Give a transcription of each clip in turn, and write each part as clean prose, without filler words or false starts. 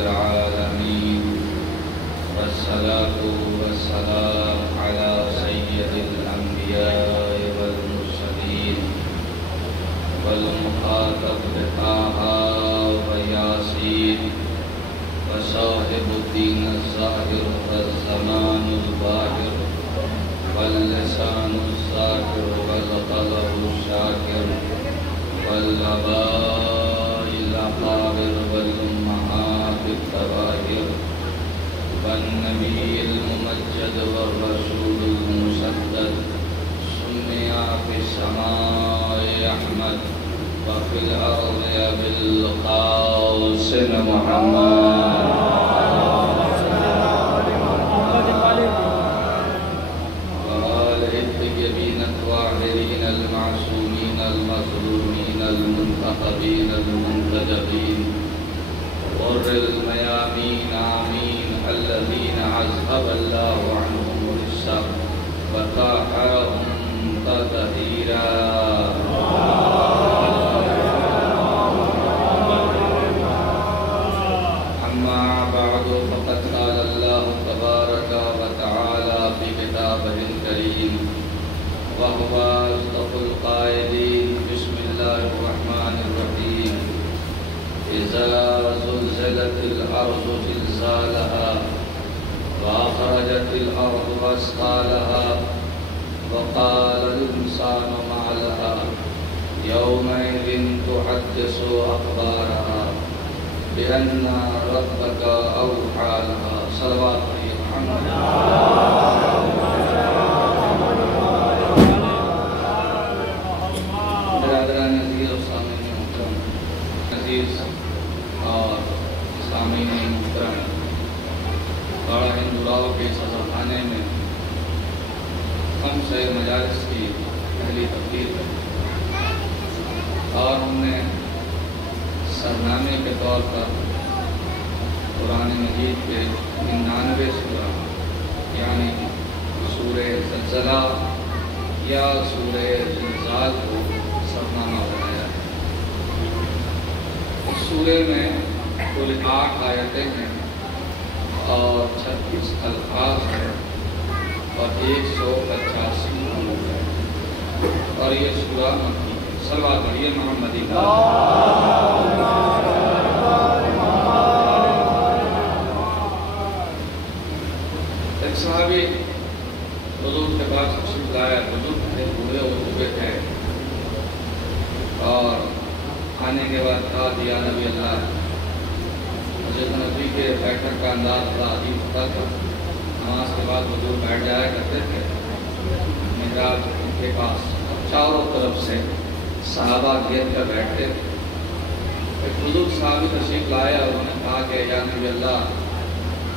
العالمين والصلاة والسلام على سيد الأنبياء والمرسلين والمخاطب بطه وياسين وصاحب الدين الظاهر والزمان الباهر واللسان الذاكر والقلب الشاكر والآباء الأكابر والأمهات الطواهر والنبي الممجد والرسول المسدد سمي في السماء أحمد وفي الأرض أبي القاسم محمد وآله الطيبين الطاهرين المعصومين المظلومين المنتخبين المنتجبين غر الميامين آمين الذين أذهب الله عنهم الرجس وطهرهم تطهيرا. أما بعد فقد قال الله تبارك وتعالى في كتابه الكريم وهو أصدق القائلين بسم الله الرحمن الرحيم إذا زلزلت الأرض زلزالها وأخرجت الأرض أثقالها وقال الإنسان ما لها يومئذ تحدث أخبارها بأن ربك أوحى لها. صلوات محمد. برادران عزیز و سامعین محترم عزیز اور سامعین محترم، باڑہ ہندوراؤ کے سزا خانے میں ہم سے مجالس کی پہلی تقریر ہے اور ہم نے سرنامے کے طور پر قرآن مجید کے 99 سورہ یعنی سورہ زلزلہ یا سورہ زلزال کو سرنامہ بنایا ہے۔ اس سورے میں کل 8 آیتیں ہیں اور 36 الفاظ ہیں اور 185 حروف ہیں اور یہ سورہ مکی ہے۔ صلوات پڑھیے محمدی کا۔ ایک صحابی حضور کے پاس تشریف لائے، بزرگ تھے، بوڑھے ہو چکے تھے اور آنے کے بعد کہا دیا نبی اللہ، حضرت نبی کے بیٹھک کا انداز بڑا عجیب ہوتا تھا۔ نماز کے بعد حضور بیٹھ جایا کرتے تھے محراب کے پاس، چاروں طرف سے صحابہ گھیر کر بیٹھتے تھے۔ ایک بزرگ صحابی تشریف لائے اور انہوں نے کہا کہ یا نبی اللہ،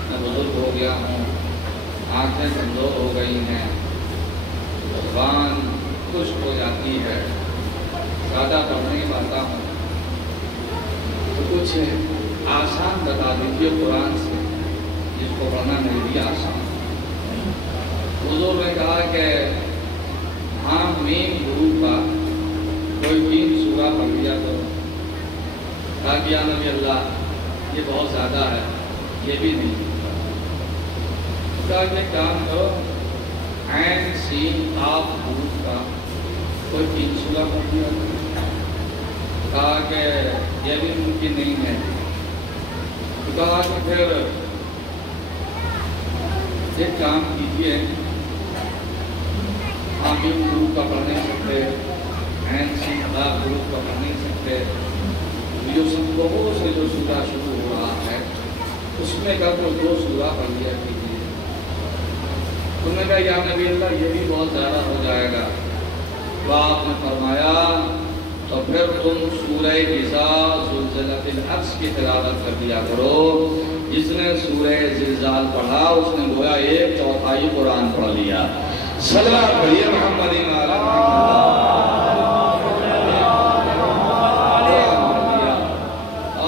میں بزرگ ہو گیا ہوں، آنکھیں کمزور ہو گئی ہیں، زبان خشک ہو جاتی ہے، زیادہ پڑھ نہیں پاتا ہوں، تو کچھ آسان بتا دیجیے قرآن سے جس کو پڑھنا میرے لیے آسان۔ حضور نے کہا کہ ہاں میم حروف کا کوئی 3 سورہ پڑھ لیا کرو۔ کہا کہ یا نبی اللہ یہ بہت زیادہ ہے، یہ بھی نہیں۔ کہا کہ کام کرو عین سین قاف حروف کا کوئی 3 سورہ پڑھ لیا کرو۔ کہا کہ یہ بھی ممکن نہیں ہے۔ کہا کہ پھر ایک کام کیجیے، آپ بھی حروف کا پڑھ نہیں سکتے، عین سین قاف حروف کا پڑھ نہیں سکتے، جو سب بہت سے جو سورہ شروع ہو رہا ہے اس میں کا کوئی 2 سورہ پڑھ لیا کیجیے۔ انہوں نے کہا یا نبی اللہ یہ بھی بہت زیادہ ہو جائے گا۔ تو آپ نے فرمایا تو پھر تم سورہ اذا زلزلت الارض کی تلاوت کر دیا کرو۔ جس نے سورہ زلزال پڑھا اس نے گویا 1/4 قرآن پڑھ لیا۔ صلوات پڑھیے محمد علیہ۔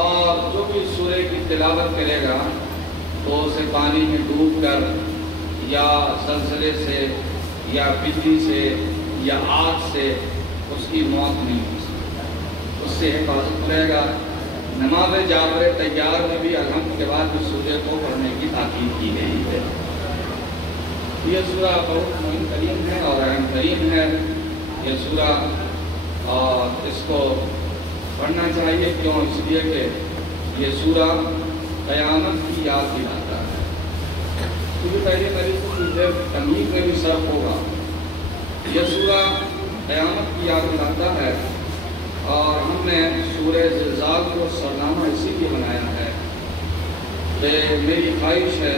اور جو بھی سورہ کی تلاوت کرے گا تو اسے پانی میں ڈوب کر یا زلزلے سے یا بجلی سے یا آگ سے اس کی موت نہیں ہو سکتی، اس سے حفاظت رہے گا۔ نماز جعفر تیار میں بھی الحمد کے بعد اس سورہ کو پڑھنے کی تاکید کی گئی ہے۔ یہ سورہ بہت مہم ترین ہے اور اہم ترین ہے یہ سورہ، اور اس کو پڑھنا چاہیے۔ کیوں؟ اس لیے کہ یہ سورہ قیامت کی یاد دلاتا ہے، کیونکہ پہلے طریقے تمہید میں بھی صرف ہوگا۔ یہ سورہ قیامت کی یاد دلاتا ہے، اور ہم نے سورہ زلزال کو سرنامہ اسی لیے بنایا ہے کہ میری خواہش ہے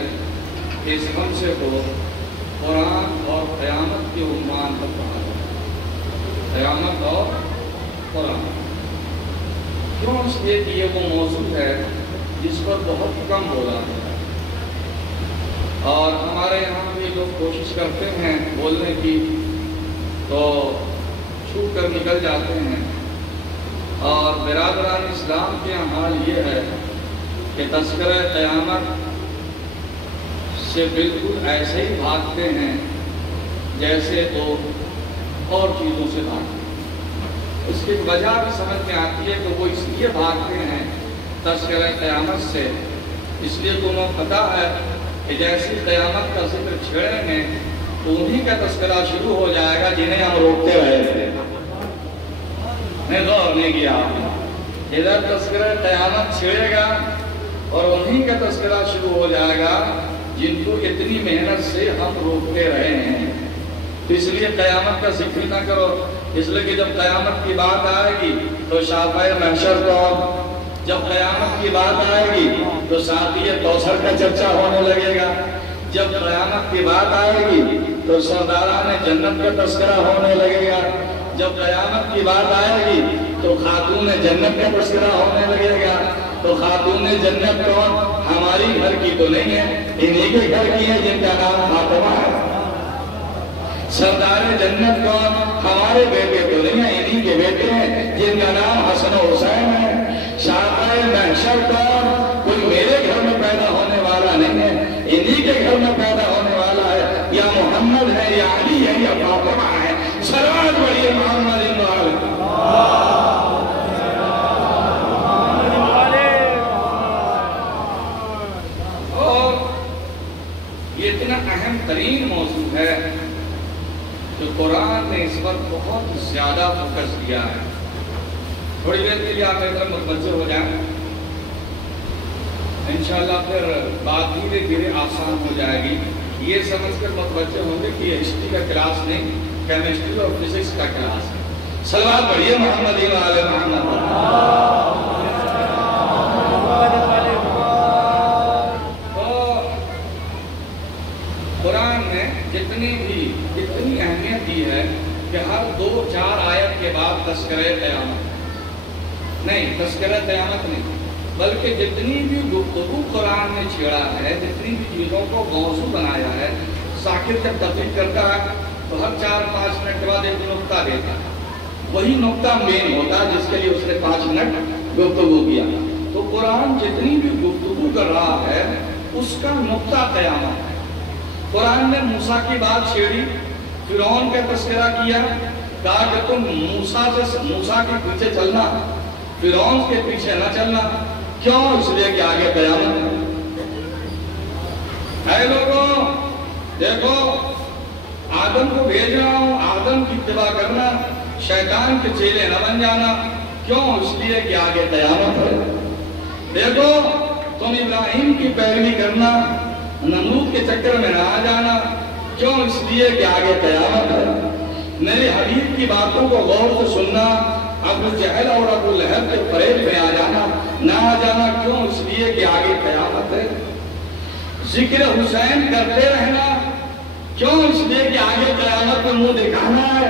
کہ اس ہم سے کو قرآن اور قیامت کے عنوان پر پڑھا جائے، قیامت اور قرآن۔ کیوں؟ اس لیے کہ یہ وہ موضوع ہے جس پر بہت کم بولا ہے، اور ہمارے یہاں بھی لوگ کوشش کرتے ہیں بولنے کی تو چھو کر نکل جاتے ہیں، اور برادران اسلام کے حال یہ ہے کہ تذکرہ قیامت سے بالکل ایسے ہی بھاگتے ہیں جیسے تو اور چیزوں سے بھاگتے ہیں۔ اس کی وجہ بھی سمجھ میں آتی ہے کہ وہ اس لیے بھاگتے ہیں تذکرہ قیامت سے، اس لیے کہ انہیں پتہ ہے کہ جیسی قیامت کا ذکر چھیڑیں گے تو انہی کا تذکرہ شروع ہو جائے گا جنہیں ہم روکتے رہے تھے۔ غور نہیں کیا آپ نے، ادھر تذکرہ قیامت چھڑے گا اور انہی کا تذکرہ شروع ہو جائے گا جن کو اتنی محنت سے ہم روکتے رہے ہیں۔ تو اس لیے قیامت کا ذکر نہ کرو، اس لیے کہ جب قیامت کی بات آئے گی تو شافعِ محشر کو، جب قیامت کی بات آئے گی تو ساقی کوثر کا چرچا ہونے لگے گا، جب قیامت کی بات آئے گی تو سرداران جنت کا تذکرہ ہونے لگے گا، جب قیامت کی بات آئے گی تو خاتون جنت کا تذکرہ ہونے لگے گا۔ تو خاتون جنت کون؟ ہماری گھر کی تو نہیں ہے، انہی کے گھر کی ہے جن کا نام فاطمہ ہے۔ سردار جنت کون؟ ہمارے بیٹے تو نہیں ہیں، انہی کے بیٹے ہیں جن کا نام حسن و حسین ہے۔ شافعِ محشر کون؟ کوئی میرے گھر میں پیدا ہونے والا نہیں ہے، انہی کے گھر میں پیدا ہونے والا ہے، یا محمد ہے یا علی ہے یا فاطمہ ہے۔ صلوات پڑھیے محمد اور یہ اتنا اہم ترین موضوع ہے کہ قرآن نے اس پر بہت زیادہ فوکس کیا ہے۔ تھوڑی دیر کے لیے آپ میری طرف متوجہ ہو جائیں، انشاءاللہ پھر بات دھیرے دھیرے آسان ہو جائے گی۔ یہ سمجھ کر متوجہ ہوں گے کہ یہ ہسٹری کا کلاس نہیں، کیمسٹری اور فزکس کا کلاس ہے۔ صلوات پڑھیے محمد و آل محمد۔ تو قرآن نے اتنی اہمیت دی ہے کہ ہر 2-4 آیت کے بعد تذکرہ قیامت نہیں، تذکرہ قیامت نہیں، بلکہ جتنی بھی گفتگو قرآن نے چھیڑا ہے، جتنی بھی چیزوں کو موضوع بنایا ہے، ذاکر جب تفریح کرتا ہے تو ہر 4-5 منٹ کے بعد ایک نقطہ دیتا ہے، وہی نقطہ مین ہوتا ہے جس کے لیے اس نے 5 منٹ گفتگو کیا۔ تو قرآن جتنی بھی گفتگو کر رہا ہے اس کا نقطہ قیامت ہے۔ قرآن نے موسیٰ کی بات چھیڑی، فرعون کا تذکرہ کیا، کہا کہ تم موسیٰ کے پیچھے چلنا، فرعون کے پیچھے نہ چلنا۔ کیوں؟ اس لیے کہ آگے قیامت ہے۔ اے لوگوں دیکھو، آدم کو بھیج رہا ہوں، آدم کی اتباع کرنا، شیطان کے چیلے نہ بن جانا۔ کیوں؟ اس لیے کہ آگے قیامت ہے۔ دیکھو تم ابراہیم کی پیروی کرنا، نمرود کے چکر میں نہ آ جانا۔ کیوں؟ اس لیے کہ آگے قیامت ہے۔ میرے حبیب کی باتوں کو غور سے سننا، ابو جہل اور ابو لہب کے فریب میں آ جانا نہ آ جانا۔ کیوں؟ اس لیے کہ آگے قیامت ہے۔ ذکر حسین کرتے رہنا، کیوں؟ اس لیے کہ آگے قیامت میں منہ دکھانا ہے۔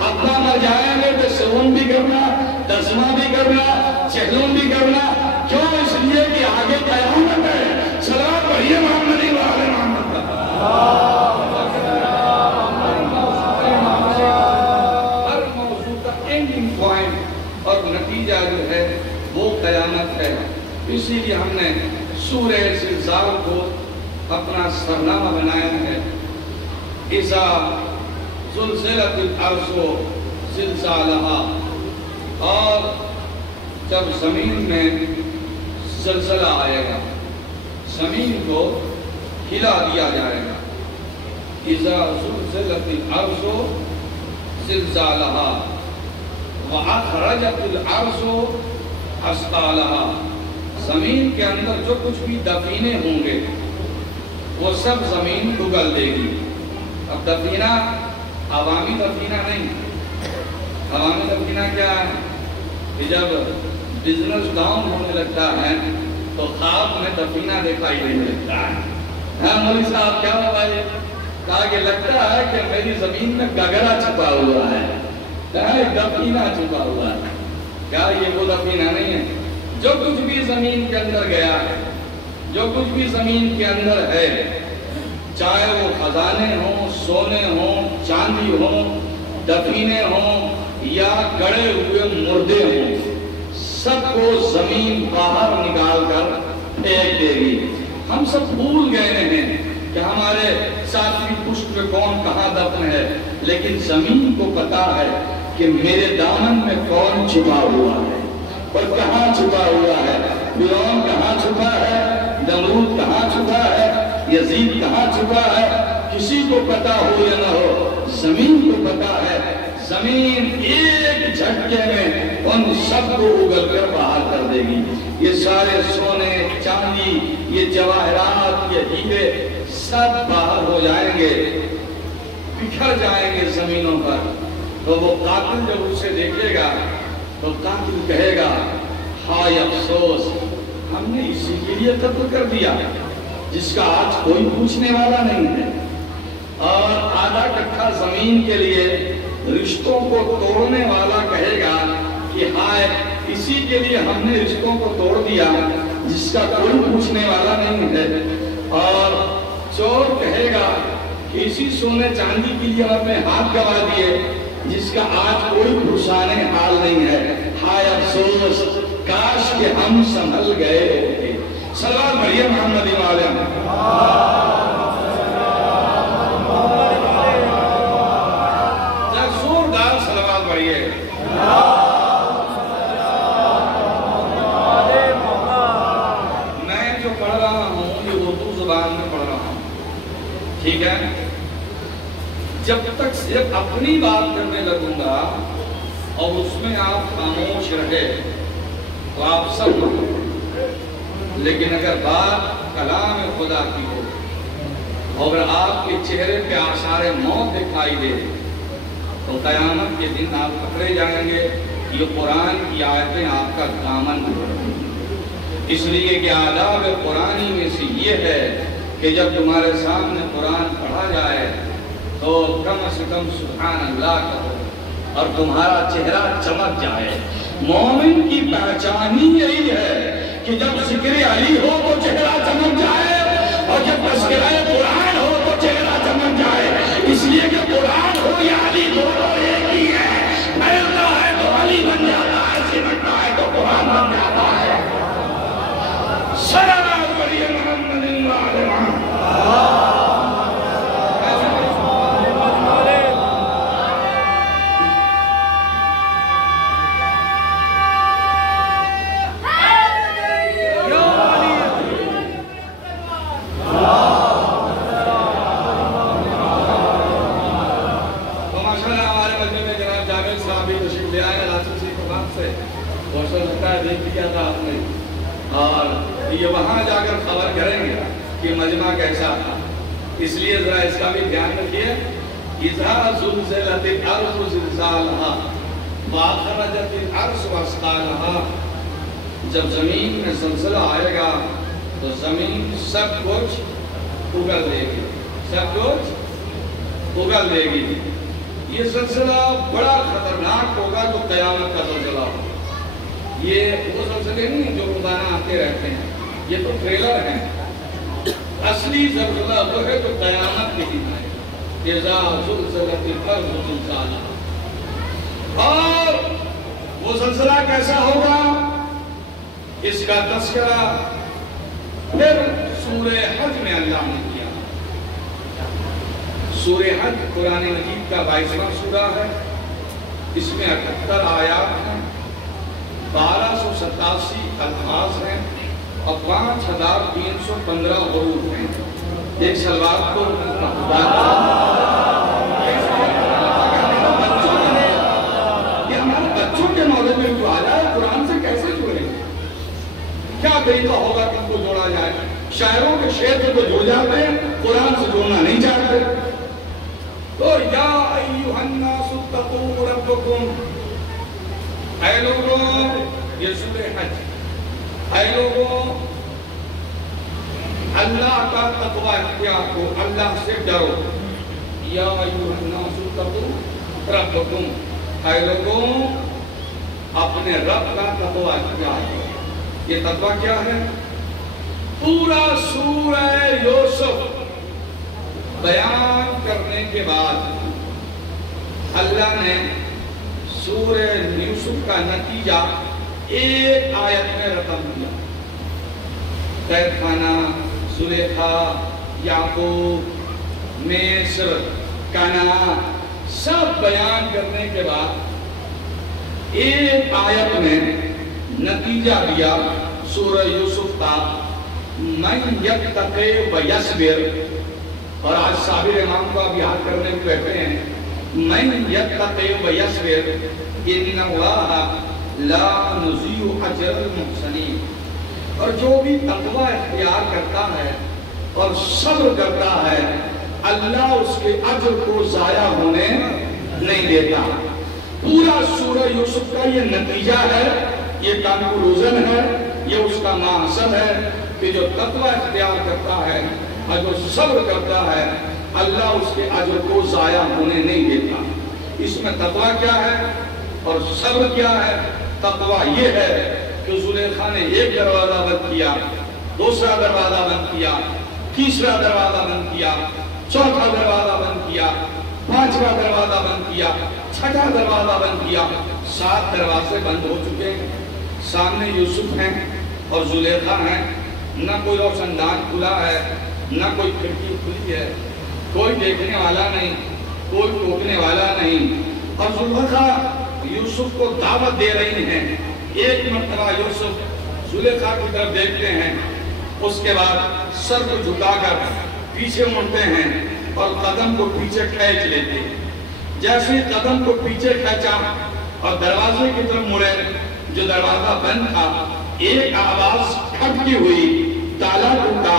ابا مر جائیں گے تو سون بھی کرنا، دسواں بھی کرنا، چہلم بھی کرنا۔ کیوں؟ اس لیے کہ آگے قیامت ہے۔ صلوات پڑھیے محمد و آل محمد۔ ہر موضوع کا اینڈنگ پوائنٹ اور نتیجہ جو ہے وہ قیامت ہے۔ اسی لیے ہم نے سورہ زلزال کو اپنا سرنامہ بنایا ہے۔ اذا زلزلت الارض زلزالہا، اور جب زمین میں زلزلہ آئے گا، زمین کو ہلا دیا جائے گا۔ اذا زلزلت الارض زلزالها واخرجت الارض اثقالها، زمین کے اندر جو کچھ بھی دفینے ہوں گے وہ سب زمین ڈگل دے گی۔ اب دفینہ عوامی دفینہ نہیں، عوامی دفینہ کیا ہے کہ جب بزنس ڈاؤن ہونے لگتا ہے تو خواب میں دفینہ دکھائی دینے لگتا ہے۔ ہاں مولوی صاحب کیا ہوا یہ؟ کہا کہ لگتا ہے کہ میری زمین میں گگرا چھپا ہوا ہے، دفینہ چھپا ہوا ہے۔ کیا یہ وہ دفینہ نہیں ہے؟ جو کچھ بھی زمین کے اندر گیا ہے، جو کچھ بھی زمین کے اندر ہے، چاہے وہ خزانے ہوں، سونے ہوں، چاندی ہوں، دفینے ہوں یا گڑے ہوئے مردے ہوں، سب کو زمین باہر نکال کر پھینک دے گی۔ ہم سب بھول گئے ہیں کہ ہمارے ساتویں پشت پہ کون کہاں دفن ہے، لیکن زمین کو پتا ہے کہ میرے دامن میں کون چھپا ہوا ہے اور کہاں چھپا ہوا ہے۔ فرعون کہاں چھپا ہے، نمرود کہاں چھپا ہے، یزید کہاں چھپا ہے، کسی کو پتا ہو یا نہ ہو، زمین کو پتا ہے۔ زمین ایک جھٹکے میں ان سب کو اگل کر باہر کر دے گی۔ یہ سارے سونے، چاندی، یہ جواہرات، یہ ہیرے سب باہر ہو جائیں گے، بکھر جائیں گے زمینوں پر۔ تو وہ قاتل جب اسے دیکھے گا تو قاتل کہے گا ہائے افسوس، ہم نے اسی کے لیے قتل کر دیا جس کا آج کوئی پوچھنے والا نہیں ہے۔ اور آدھا کٹھا زمین کے لیے رشتوں کو توڑنے والا کہے گا کہ ہائے اسی کے لیے ہم نے رشتوں کو توڑ دیا جس کا کوئی پوچھنے والا نہیں ہے۔ اور چور کہے گا کہ اسی سونے چاندی کے لیے ہم نے ہاتھ گوا دیے جس کا آج کوئی پرسانے حال نہیں ہے۔ ہائے افسوس، کاش کہ ہم سنبھل گئے ہوتے۔ صلوات پڑھیے محمد علیہ۔ زوردار صلوات پڑھیے۔ میں جو پڑھ رہا ہوں یہ اردو زبان میں پڑھ رہا ہوں، ٹھیک ہے؟ جب تک صرف اپنی بات کرنے لگوں گا اور اس میں آپ خاموش رہے تو آپ سب مانو، لیکن اگر بات کلام خدا کی ہو اور اگر آپ کے چہرے پہ آثار موت دکھائی دے تو قیامت کے دن آپ پکڑے جائیں گے۔ یہ قرآن کی آیتیں آپ کا دامن ہے، اس لیے کہ آداب قرآنی میں سے یہ ہے کہ جب تمہارے سامنے قرآن پڑھا جائے تو کم سے کم سبحان اللہ کہو اور تمہارا چہرہ چمک جائے۔ مومن کی پہچان ہی یہی ہے کہ جب ذکر علی ہو تو چہرہ چمک جائے اور جب تذکرہ قرآن ہو تو چہرہ چمک جائے، اس لیے کہ قرآن ہو یا علی دونوں ایک ہی ہے۔ پھیلتا ہے تو علی بن جاتا ہے، سمٹتا ہے تو قرآن بن جاتا ہے۔ صلوات پڑھیے محمد علیہ وسلم۔ اور یہ وہاں جا کر خبر کریں گے کہ مجمع کیسا تھا، اس لیے ذرا اس کا بھی دھیان رکھیے۔ اِذَا زُلْزِلَتِ الْأَرْضُ زِلْزَالَهَا وَأَخْرَجَتِ الْأَرْضُ أَثْقَالَهَا، جب زمین میں زلزلہ آئے گا تو زمین سب کچھ اگل دے گی، سب کچھ اگل دے گی۔ یہ زلزلہ بڑا خطرناک ہوگا جو قیامت کا زلزلہ ہوگا۔ یہ وہ زلزلے نہیں جو روزانہ آتے رہتے ہیں، یہ تو ٹریلر ہیں۔ اصلی زلزلہ وہ ہے جو قیامت کے دن ہے۔ اِذَا زُلْزِلَتِ الْأَرْضُ زِلْزَالَهَا، اور وہ زلزلہ کیسا ہوگا اس کا تذکرہ پھر سورہ حج میں اللہ نے کیا۔ سورہ حج قرآن مجید کا 22واں سورہ ہے، اس میں 78 آیات ہیں، 1287 الفاظ ہیں اور 5315 حروف ہیں. ایک سلوات کو یہ ہمارے بچوں کے نالج میں جو آ جائے قرآن سے کیسے جڑے؟ کیا طریقہ ہوگا کہ ان کو جوڑا جائے؟ شاعروں کے شعر سے تو جڑ جاتے ہیں، قرآن سے جوڑنا نہیں چاہتے. تو یا ایھا الناس اتقوا ربکم، اے لوگوں، یہ سورہ حج، اے لوگوں اللہ کا تقوی اختیار کو، اللہ سے ڈرو. یا ایھا الناس اتقوا ربکم، اے لوگوں اپنے رب کا تقوی اختیار کرو. یہ تقوی کیا ہے؟ پورا سورہ یوسف بیان کرنے کے بعد اللہ نے سورہ یوسف کا نتیجہ ایک آیت میں رقم دیا. قید خانہ، زلیخا، یعقوب، مصر، کنعان سب بیان کرنے کے بعد ایک آیت میں نتیجہ دیا سورہ یوسف کا. من یتقی ویصبر، اور آج صابر امام کو اب یاد کرنے کو کہتے ہیں من یتقی ویصبر ان اللہ لا نضیع اجر المحسنین. اور جو بھی تقوی اختیار کرتا ہے اور صبر کرتا ہے اللہ اس کے اجر کو ضائع ہونے نہیں دیتا. پورا سورہ یوسف کا یہ نتیجہ ہے، یہ کنکلوژن ہے، یہ اس کا مقصد ہے کہ جو تقوی اختیار کرتا ہے اور جو صبر کرتا ہے اللہ اس کے اجر کو ضائع ہونے نہیں دیتا. اس میں تقوی کیا ہے اور صبر کیا ہے؟ تقوی یہ ہے کہ زلیخا نے ایک دروازہ بند کیا، دوسرا دروازہ بند کیا، تیسرا دروازہ بند کیا، چوتھا دروازہ بند کیا، پانچواں دروازہ بند کیا، چھٹا دروازہ بند کیا. 7 دروازے بند ہو چکے ہیں. سامنے یوسف ہیں اور زلیخا ہیں. نہ کوئی روشن دان کھلا ہے، نہ کوئی کھڑکی کھلی ہے، کوئی دیکھنے والا نہیں، کوئی ٹوکنے والا نہیں. اور زلیخا یوسف کو دعوت دے رہی ہیں. ایک مرتبہ یوسف زلیخا کی طرف دیکھتے ہیں، اس کے بعد سر کو جھکا کر پیچھے مڑتے ہیں اور قدم کو پیچھے کھینچ لیتے ہیں. جیسے قدم کو پیچھے کھینچا اور دروازے کی طرف مڑے، جو دروازہ بند تھا ایک آواز کھٹکی ہوئی، تالا ٹوٹا،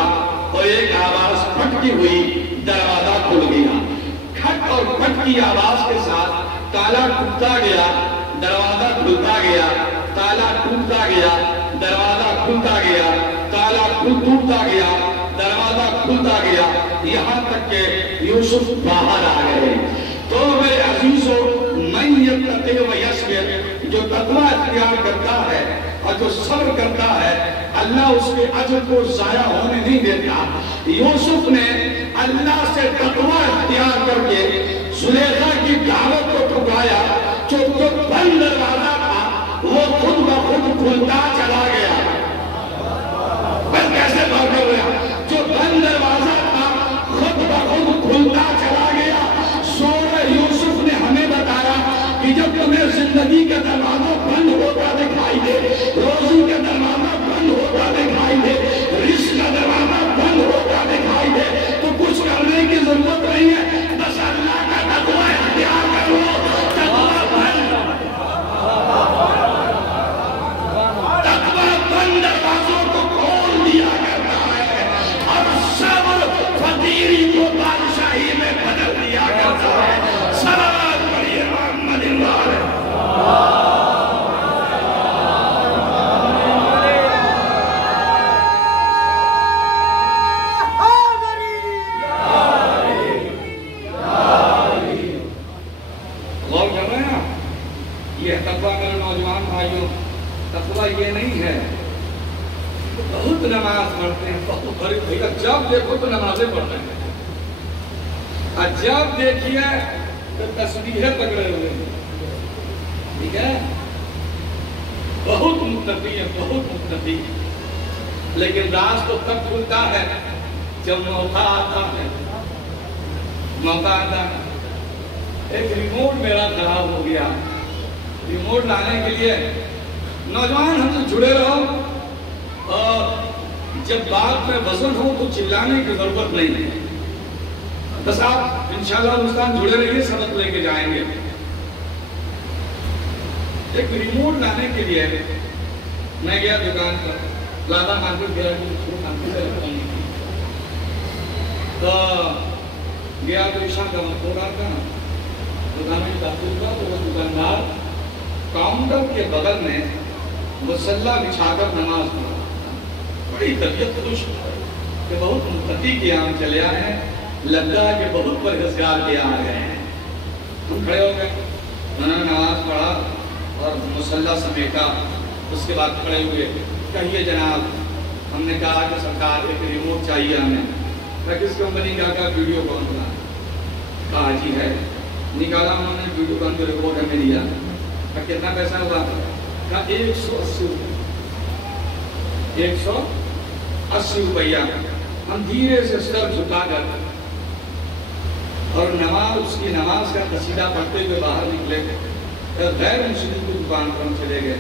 اور ایک آواز کھٹکی ہوئی، دروازہ کھل گیا. کھٹ اور کھٹ کی آواز کے ساتھ تالا ٹوٹتا گیا، دروازہ کھلتا گیا، تالا ٹوٹتا گیا، دروازہ کھلتا گیا، تالا ٹوٹتا گیا، دروازہ کھلتا گیا، یہاں تک کہ یوسف باہر آ گئے. تو میرے عزیزو، من یتقی ویصبر، جو تقوی اختیار کرتا ہے اور جو صبر کرتا ہے اللہ اس کے اجر کو ضائع ہونے نہیں دیتا. یوسف نے اللہ سے تقوی اختیار کر کے زلیخا کی دعوت کو ٹھکرایا. جو بند دروازہ تھا وہ خود بخود کھلتا چلا گیا. بس کیسے بات کر رہا؟ جو بند دروازہ تھا خود بخود کھلتا چلا گیا. سورہ یوسف نے ہمیں بتایا کہ جب تمہیں زندگی کا دروازہ بند ہوتا دکھائی دے، روزی کا دروازہ بند ہوتا دکھائی دے، رزق کا دروازہ بند ہوتا دکھائی دے، تو کچھ کرنے کی ضرورت نہیں ہے، بس اللہ کا تقوی اختیار کرو. تقوی بند دروازوں کو کھول دیا کرتا ہے اور صبر فقیری کو بادشاہی میں بدل دیا کرتا ہے. صلوات پڑھیے محمد وآلہ. غور کر رہے ہیں آپ؟ یہ تقوی میرے نوجوان بھائیوں، تقوی یہ نہیں ہے بہت نماز پڑھتے ہیں، بہت بڑی بھیا جب دیکھو تو نمازیں پڑھ رہے ہیں، اور جب دیکھیے تو تسبیحیں پکڑے ہوئے ہیں. ٹھیک ہے، بہت متقی ہے، بہت متقی. لیکن راز تو تب کھلتا ہے جب موقع آتا ہے. موقع آتا ہے. ایک ریموٹ میرا خراب ہو گیا. ریموٹ لانے کے لیے نوجوان ہم سے جڑے رہو اور جب بات میں وزن ہو تو چلانے کی ضرورت نہیں ہے. بس آپ انشاءاللہ دوستان جڑے رہیے، سبق لے کے جائیں گے. ایک ریموٹ لانے کے لیے میں گیا دکان پر، پلازا مارکیٹ گیا تو گیا تو عشاء کا وقت ہو رہا تھا. دکان میں داخل ہوا تو وہ دکاندار کاؤنٹر کے بغل میں مصلی بچھا کر نماز پڑھا. بڑی طبیعت خوش کہ بہت متقی کے یہاں چلے آئے ہیں، لگتا ہے کہ بہت پرہیزگار کے یہاں آ گئے ہیں. ہم کھڑے ہو گئے، انہوں نے نماز پڑھا اور مصلی سمیٹا. اس کے بعد کھڑے ہوئے، کہیے جناب. ہم نے کہا کہ سرکار ایک ریموٹ چاہیے ہمیں. میں کس کمپنی کا ویڈیو کون کا؟ کہا جی ہے. نکالا انہوں نے ویڈیو کون کا ریموٹ ہمیں دیا. کتنا پیسہ ہوا؟ کہا 180 روپے. 180 روپیہ. ہم دھیرے سے سر جھکا کر اور اس کی نماز کا قصیدہ پڑھتے ہوئے باہر نکلے. غیر مسلم کی دکان پر ہم چلے گئے.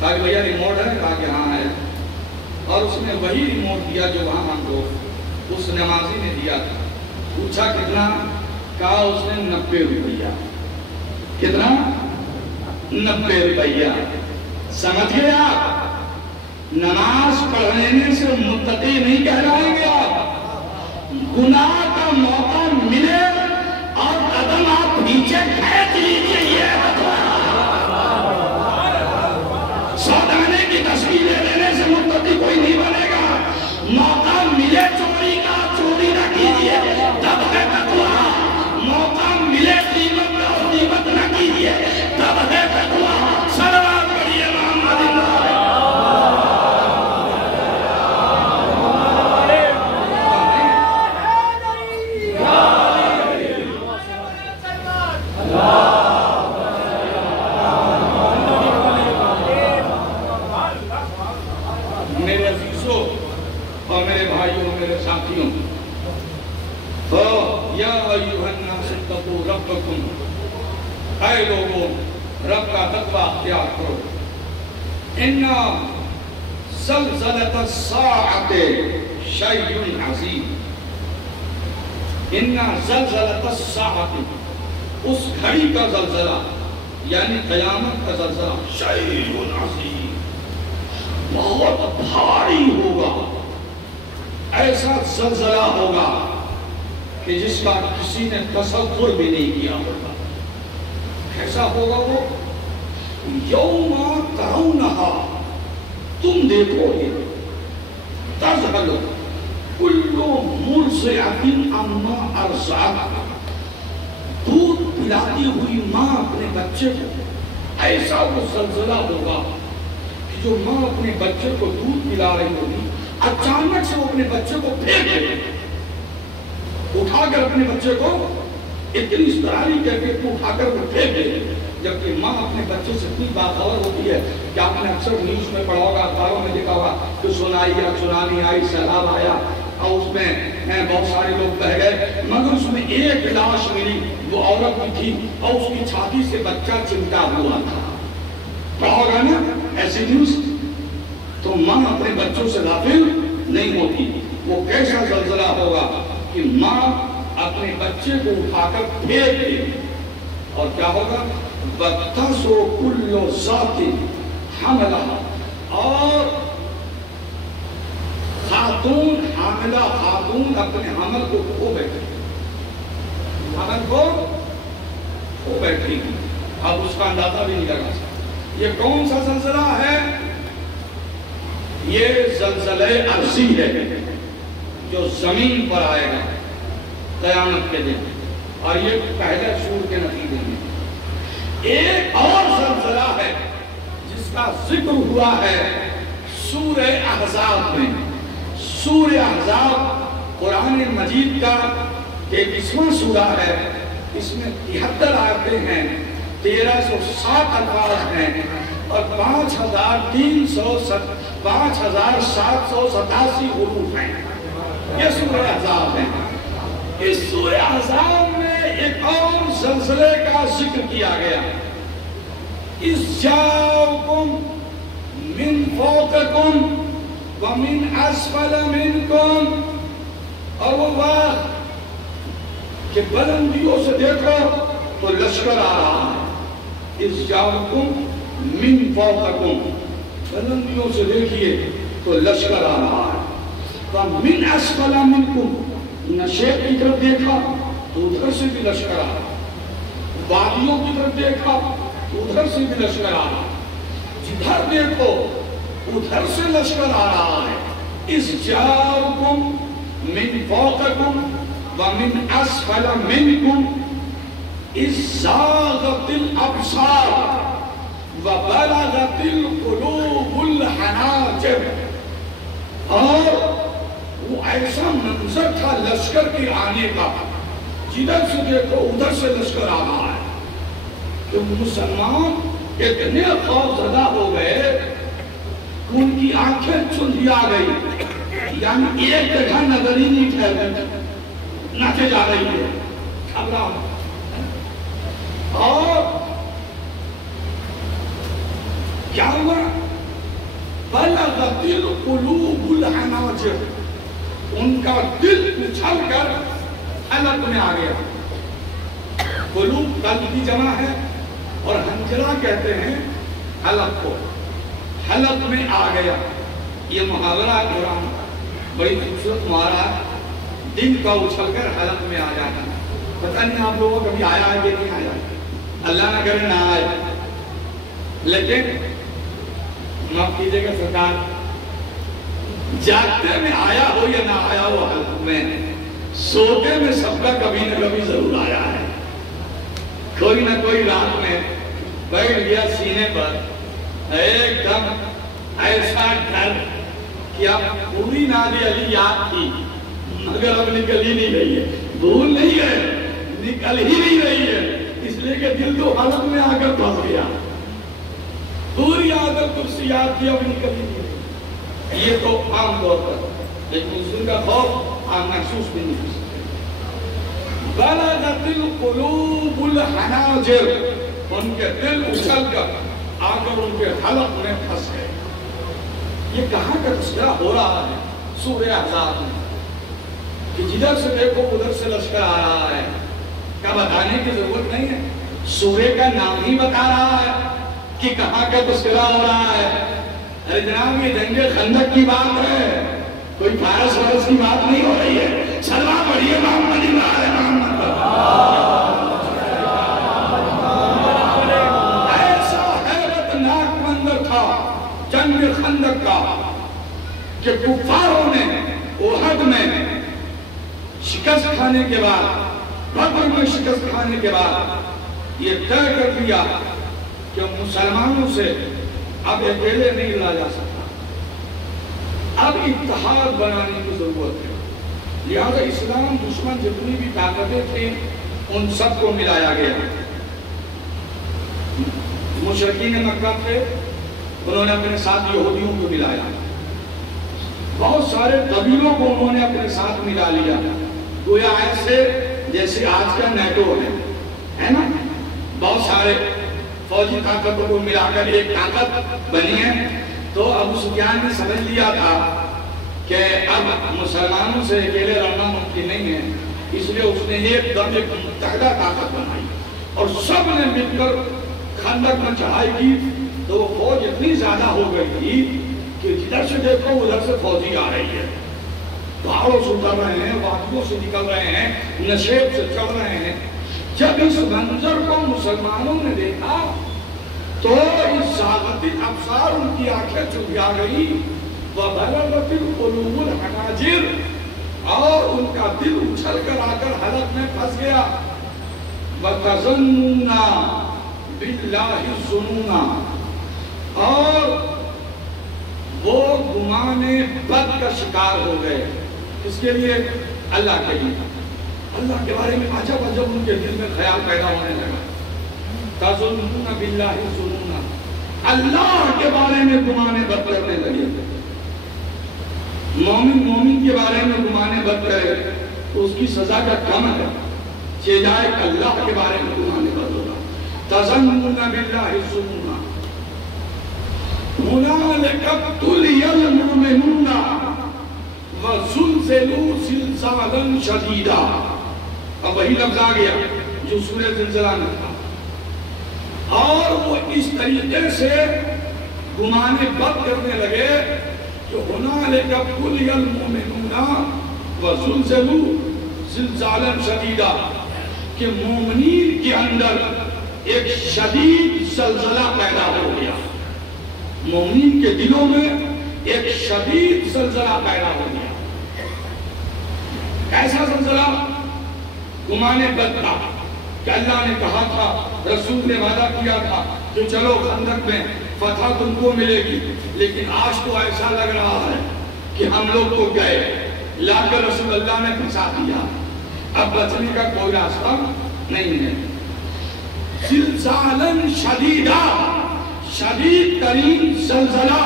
کہا کہ بھیا ریموٹ ہے؟ کہا کہ ہاں ہے. اور اس نے وہی ریموٹ دیا جو وہاں ہم کو اس نمازی نے دیا تھا. پوچھا کتنا؟ کہا اس نے 90 روپیہ. کتنا؟ 90 روپیہ. سمجھ گئے آپ؟ نماز پڑھنے سے متقی نہیں کہلائیں گے آپ. گناہ کا موقع ملے اور قدم آپ پیچھے کھینچ لیجیے. سودانے کی تصویریں لینے سے متقی کوئی نہیں بنے گا. موقع ملے چوری کا، چوری نہ کیجیے، تب ہے تقویٰ. موقع ملے قیمت کا، قیمت نہ کیجیے، تب ہے تقویٰ. صلوات پڑھیے محمد. میرے عزیزوں اور میرے بھائیوں، میرے ساتھیوں، یا ایھا الناس اتقوا ربکم، اے لوگوں رب کا تقوی اختیار کرو. ان زلزلۃ الساعۃ شیء عظیم. ان زلزلۃ الساعۃ، اس گھڑی کا زلزلہ یعنی قیامت کا زلزلہ، شیء عظیم، بہت بھاری ہوگا. ایسا زلزلہ ہوگا کہ جس کا کسی نے تصور بھی نہیں کیا ہوگا. کیسا ہوگا وہ؟ یوم ترونہا، تم دیکھو گے، تذہل کل مرضعۃ عما ارضعت، دودھ پلاتی ہوئی ماں اپنے بچے کو. ایسا وہ زلزلہ ہوگا کہ جو ماں اپنے بچے کو دودھ پلا رہی ہوگی، اچانک سے وہ اپنے بچے کو پھینک دے، اٹھا کر اپنے بچے کو اتنی استرالی کیفیت کو اٹھا کر وہ پھینک دے. جبکہ ماں اپنے بچے سے اتنی باخبر ہوتی ہے کہ آپ نے اکثر نیوز میں پڑھا ہوگا، اخباروں میں دیکھا ہوگا کہ سنائی یا سنانی آئی، سیلاب آیا اور اس میں بہت سارے لوگ بہ گئے، مگر اس میں ایک لاش ملی، وہ عورت بھی تھی اور اس کی چھاتی سے بچہ چمٹا ہوا تھا. پڑھا ہوگا نا ایسی نیوز؟ تو ماں اپنے بچوں سے غافل نہیں ہوتی. وہ کیسا زلزلہ ہوگا کہ ماں اپنے بچے کو اٹھا کر پھینک دے. اور کیا ہوگا؟ وَتَّصُرُ كُلُّ ذَاتٍ حَمْلَهَا، اور خاتون حاملہ خاتون اپنے حمل کو کھو بیٹھے، حمل کو کھو بیٹھے. اب اس کا اندازہ بھی نہیں لگا سکتا. یہ کون سا زلزلہ ہے؟ یہ زلزلہ ارضی ہے جو زمین پر آئے گا قیامت کے دن، اور یہ پہلے شور کے نتیجے میں. ایک اور زلزلہ ہے جس کا ذکر ہوا ہے سورہ احزاب میں. سورہ احزاب قرآن مجید کا 23واں سورہ ہے. اس میں 73 آیتیں ہیں، 1307 الفاظ ہیں اور 5787 حروف ہیں. یہ سورہ احزاب ہے. اس سورہ احزاب میں ایک اور زلزلے کا ذکر کیا گیا. اِذْ جَاءَكُم مِّن فَوْقِكُم وَمِنْ أَسْفَلَ مِنْكُمْ، اور وہ وقت کہ بلندیوں سے دیکھو تو لشکر آ رہا ہے، اِذْ جَاءَكُمْ مِنْ فَوْقَكُمْ، بلندیوں سے دیکھئے تو لشکر آ رہا ہے۔ وَمِنْ أَسْفَلَ مِنْكُمْ، نشیب کی طرف دیکھا تو ادھر سے بھی لشکر آ رہا ہے، وادیوں کی طرف دیکھا تو ادھر سے بھی لشکر آ رہا ہے، جدھر دیکھو ادھر سے لشکر آ رہا ہے۔ اِذْ جَاءَكُمْ مِنْ فَوْقَكُمْ وَمِنْ أَسْفَلَ مِنْكُمْ إِذْ زَاغَتِ الْأَبْصَارُ وَبَلَغَتِ الْقُلُوبُ الْحَنَاجِرَ، اور وہ ایسا منظر تھا لشکر کے آنے کا، جدھر سے دیکھو ادھر سے لشکر آ رہا ہے، کہ مسلمان اتنے خوف زدہ ہو گئے کہ ان کی آنکھیں چندیا گئی، یعنی ایک جگہ نظر ہی نہیں ٹھہرتی، ناچے جا رہی ہے، گھبرا، اور کیا ہوا؟ بلغت القلوب الحناجر، ان کا دل اچھل کر حلق میں آ گیا۔ قلوب قلب کی جمع ہے اور حنجرہ کہتے ہیں حلق کو، حلق میں آ گیا۔ یہ محاورہ قرآن بڑی خوبصورت محاورہ ہے، دل کا اچھل کر حلق میں آ جانا۔ پتہ نہیں آپ لوگوں کو کبھی آیا ہے کہ نہیں آیا، اللہ نہ کرے نہ آئے، لیکن معاف کیجئے گا سرکار، جاگتے میں آیا ہو یا نہ آیا ہو حلق میں، سوتے میں سب کا کبھی نہ کبھی ضرور آیا ہے۔ کوئی نہ کوئی رات میں بیٹھ گیا سینے پر، ایک دم ایسا ڈر کہ اب پوری نادی علی یاد تھی مگر اب نکل ہی نہیں رہی ہے، بھول نہیں ہے، نکل ہی نہیں رہی ہے، اس لیے کہ دل تو حلق میں آ کر پھنس گیا، پوری عادت کرسی یاد کی اب نکل ہی نہیں رہی۔ یہ تو عام طور پر، لیکن اس کا خوف آپ محسوس بھی نہیں کر سکتے۔ بلغت القلوب الحناجر، ان کے دل اچھل کر آ کر ان کے حلق میں پھنس گئے۔ یہ کہاں کا تذکرہ ہو رہا ہے؟ سورہ احزاب میں، کہ جدھر سے دیکھو ادھر سے لشکر آ رہا ہے، کیا بتانے کی ضرورت نہیں ہے، سورہ کا نام ہی بتا رہا ہے کہ کہاں کا تذکرہ ہو رہا ہے۔ ارے جناب، یہ جنگ خندق کی بات ہے، کوئی فارس ورس کی بات نہیں ہو رہی ہے۔ سلوہ پڑھیے محمد محمد، ایسا حیرت ناک منظر تھا جنگ خندق کا کہ کفاروں نے احد میں شکست کھانے کے بعد، بدر میں شکست کھانے کے بعد یہ طے کر لیا کہ مسلمانوں سے اب اکیلے نہیں لڑا جا سکتا، اب اتحاد بنانے کی ضرورت ہے۔ لہذا اسلام دشمن جتنی بھی طاقتیں تھیں ان سب کو ملایا گیا۔ مشرکین مکہ تھے، انہوں نے اپنے ساتھ یہودیوں کو ملایا، بہت سارے قبیلوں کو انہوں نے اپنے ساتھ ملا لیا، گویا ایسے جیسے آج کا نیٹو ہے نا، بہت سارے فوجی طاقتوں کو ملا کر ایک طاقت بنی ہے۔ تو ابو سفیان نے سمجھ لیا تھا کہ اب مسلمانوں سے اکیلے لڑنا ممکن نہیں ہے، اس لیے اس نے ایک دم ایک متحدہ طاقت بنائی اور سب نے مل کر خندق میں چڑھائی کی۔ تو وہ فوج اتنی زیادہ ہو گئی تھی کہ جدھر سے دیکھو ادھر سے فوجی آ رہی ہے، پہاڑوں سے اتر رہے ہیں، وادیوں سے نکل رہے ہیں، نشیب سے چڑھ رہے ہیں۔ جب اس منظر کو مسلمانوں نے دیکھا تو اس زاغت الابصار، ان کی آنکھیں چندیا گئی، وَبَلَغَتِ الْقُلُوبُ الْحَنَاجِرَ، اور ان کا دل اچھل کر آ کر حلق میں پھنس گیا۔ وَتَظَنُّونَ بِاللَّهِ الظُّنُونَ، اور وہ گمان بد کا شکار ہو گئے۔ اس کے لیے اللہ کے لیے، اللہ کے بارے میں عجب عجب ان کے دل میں خیال پیدا ہونے لگا۔ تَظُنُّونَ بِاللَّهِ الظُّنُونَ، اللہ کے بارے میں گمان بد کرنے لگے۔ مومن کے بارے میں گمان بد کرے تو اس کی سزا کا کم ہے، چاہے اللہ کے بارے میں گمان بد ہوگا۔ تَظُنُّونَ بِاللَّهِ الظُّنُونَ، هنالك ابتلي المؤمنون وزلزلوا زلزالا شدیدا. اب وہی لفظ آ گیا جو سورہ زلزلہ میں تھا، اور وہ اس طریقے سے گمان بد کرنے لگے کہ هنالك ابتلي المؤمنون وزلزلوا زلزالا شدیدا، کہ مومنین کے اندر ایک شدید زلزلہ پیدا ہو گیا، مومنین کے دلوں میں ایک شدید زلزلہ پیدا ہو گیا. ایسا زلزلہ گمان بد تھا کہ اللہ نے کہا تھا، رسول نے وعدہ کیا تھا کہ چلو خندق میں فتح تم کو ملے گی، لیکن آج تو ایسا لگ رہا ہے کہ ہم لوگ تو گئے، لا کر رسول اللہ نے پھنسا دیا، اب بچنے کا کوئی راستہ نہیں ہے. زلزالاً شدیدہ، شدید ترین زلزلہ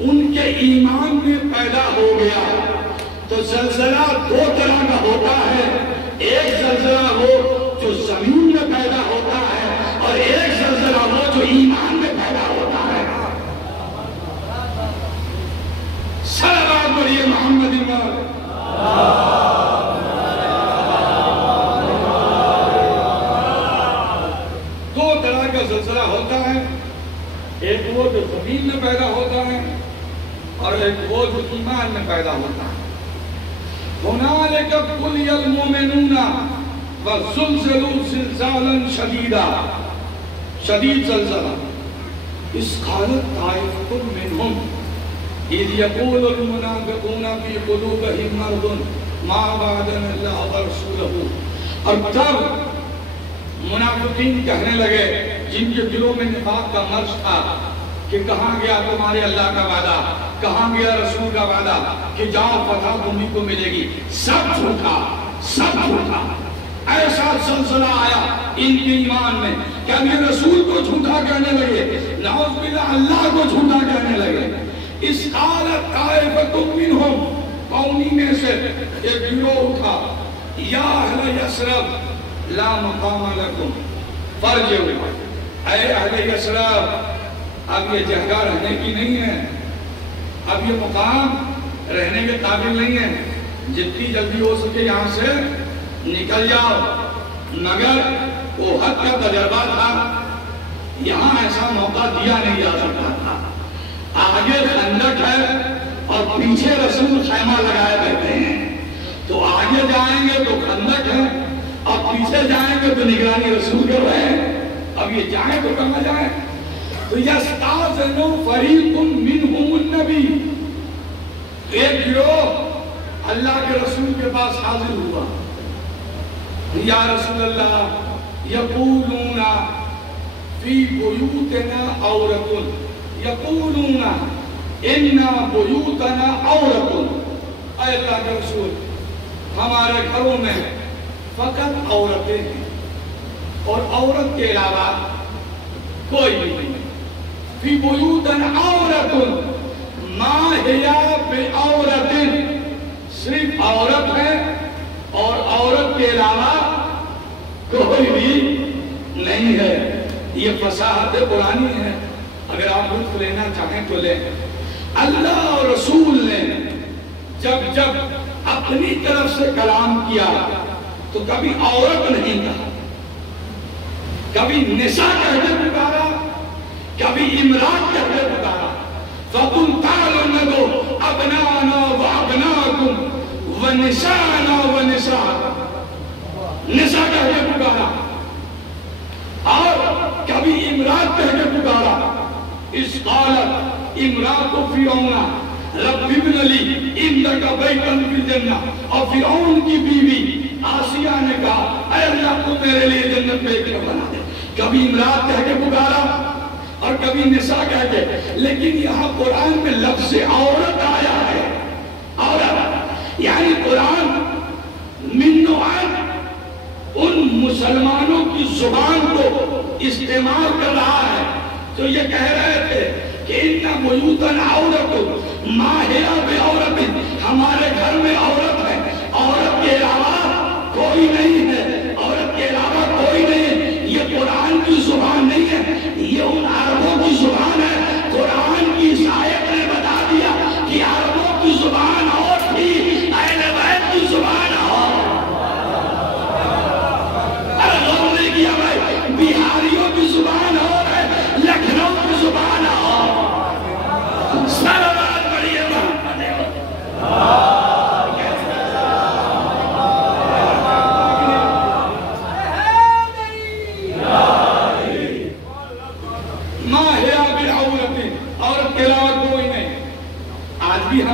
ان کے ایمان میں پیدا ہو گیا. تو زلزلہ دو طرح کا ہوتا ہے، ایک زلزلہ وہ جو زمین میں پیدا ہوتا ہے، اور ایک زلزلہ وہ جو ایمان میں پیدا ہوتا ہے. صلوات پڑھیے محمد امام. دو طرح کا زلزلہ ہوتا ہے، ایک وہ جو زمین میں پیدا ہوتا ہے اور ایک وہ جو ایمان میں پیدا ہوتا ہے. هنالك ابتلي المؤمنون وزلزلوا زلزالا شديدا، شدید زلزلہ. اس قالت طائفة منهم اذ يقول المنافقون في قلوبهم مرض ما وعدنا الله ورسوله. اور تب منافقین کہنے لگے جن کے دلوں میں نفاق کا مرض تھا کہ کہاں گیا تمہارے اللہ کا وعدہ، کہاں گیا رسول کا وعدہ کہ جاؤ فتح تمہیں کو ملے گی. سب جھوٹا، سب جھوٹا. ایسا زلزلہ آیا ان کے ایمان میں کہ اب یہ رسول کو جھوٹا کہنے لگے، نعوذ باللہ اللہ کو جھوٹا کہنے لگے. اس قالت طائفۃ منہم، قومی میں سے ایک گروہ اٹھا، یا اہل یثرب لا مقام لکم فرجعوا. اے اہل یثرب، اب یہ جگہ رہنے کی نہیں ہے، اب یہ مقام رہنے کے قابل نہیں ہے، جتنی جلدی ہو سکے یہاں سے نکل جاؤ. مگر وہ حد کا تجربہ تھا، یہاں ایسا موقع دیا نہیں جا سکتا تھا. آگے خندق ہے اور پیچھے رسول خیمہ لگائے بیٹھے ہیں، تو آگے جائیں گے تو خندق ہے اور پیچھے جائیں گے تو نگرانی رسول کر رہے ہیں. اب یہ جائیں تو کہاں جائیں؟ تو یستاذن فریق منہم النبی، ایک گروہ اللہ کے رسول کے پاس حاضر ہوا، یا رسول اللہ یقولون فی بیوتنا عورت، یقولون انا بیوتنا عورت. اے اللہ کے رسول، ہمارے گھروں میں فقط عورتیں ہیں اور عورت کے علاوہ کوئی نہیں. فی بیوتنا عورت ما ہی بعورت، صرف عورت ہے اور عورت کے علاوہ کوئی بھی نہیں ہے. یہ فصاحت قرآنی ہے، اگر آپ لطف لینا چاہیں تو لیں. اللہ اور رسول نے جب جب اپنی طرف سے کلام کیا تو کبھی عورت نہیں کہا، کبھی نساء کہتے پکارا، کبھی امرات کہتے پکارا. فَقُلْ تَعْلُنَّدُ أَبْنَانَا وَأَبْنَاكُمْ وَنِسَانَا وَنِسَاءَ، نساء کہتے پکارا اور کبھی امرات کہتے پکارا. اس قالت امرات فرعون رب ابن لی عندک بیتا فی الجنہ، اور فرعون کی بیوی آسیہ نے کہا اے اللہ تو میرے لیے جنت میں ایک بنا دے. کبھی امرات کہہ کے پکارا اور کبھی نساء کہہ کے. لیکن یہاں قرآن میں لفظ عورت آیا ہے، عورت یعنی قرآن من نوعان ان مسلمانوں کی زبان کو استعمال کر رہا ہے تو یہ کہہ رہے تھے کہ ان بیوتنا عورت ما ہی بعورت، ہمارے گھر میں عورت ہے، عورت کے علاوہ کوئی نہیں ہے، عورت کے علاوہ کوئی نہیں ہے. یہ قرآن کی زبان نہیں ہے، یہ ان عربوں کی زبان ہے. قرآن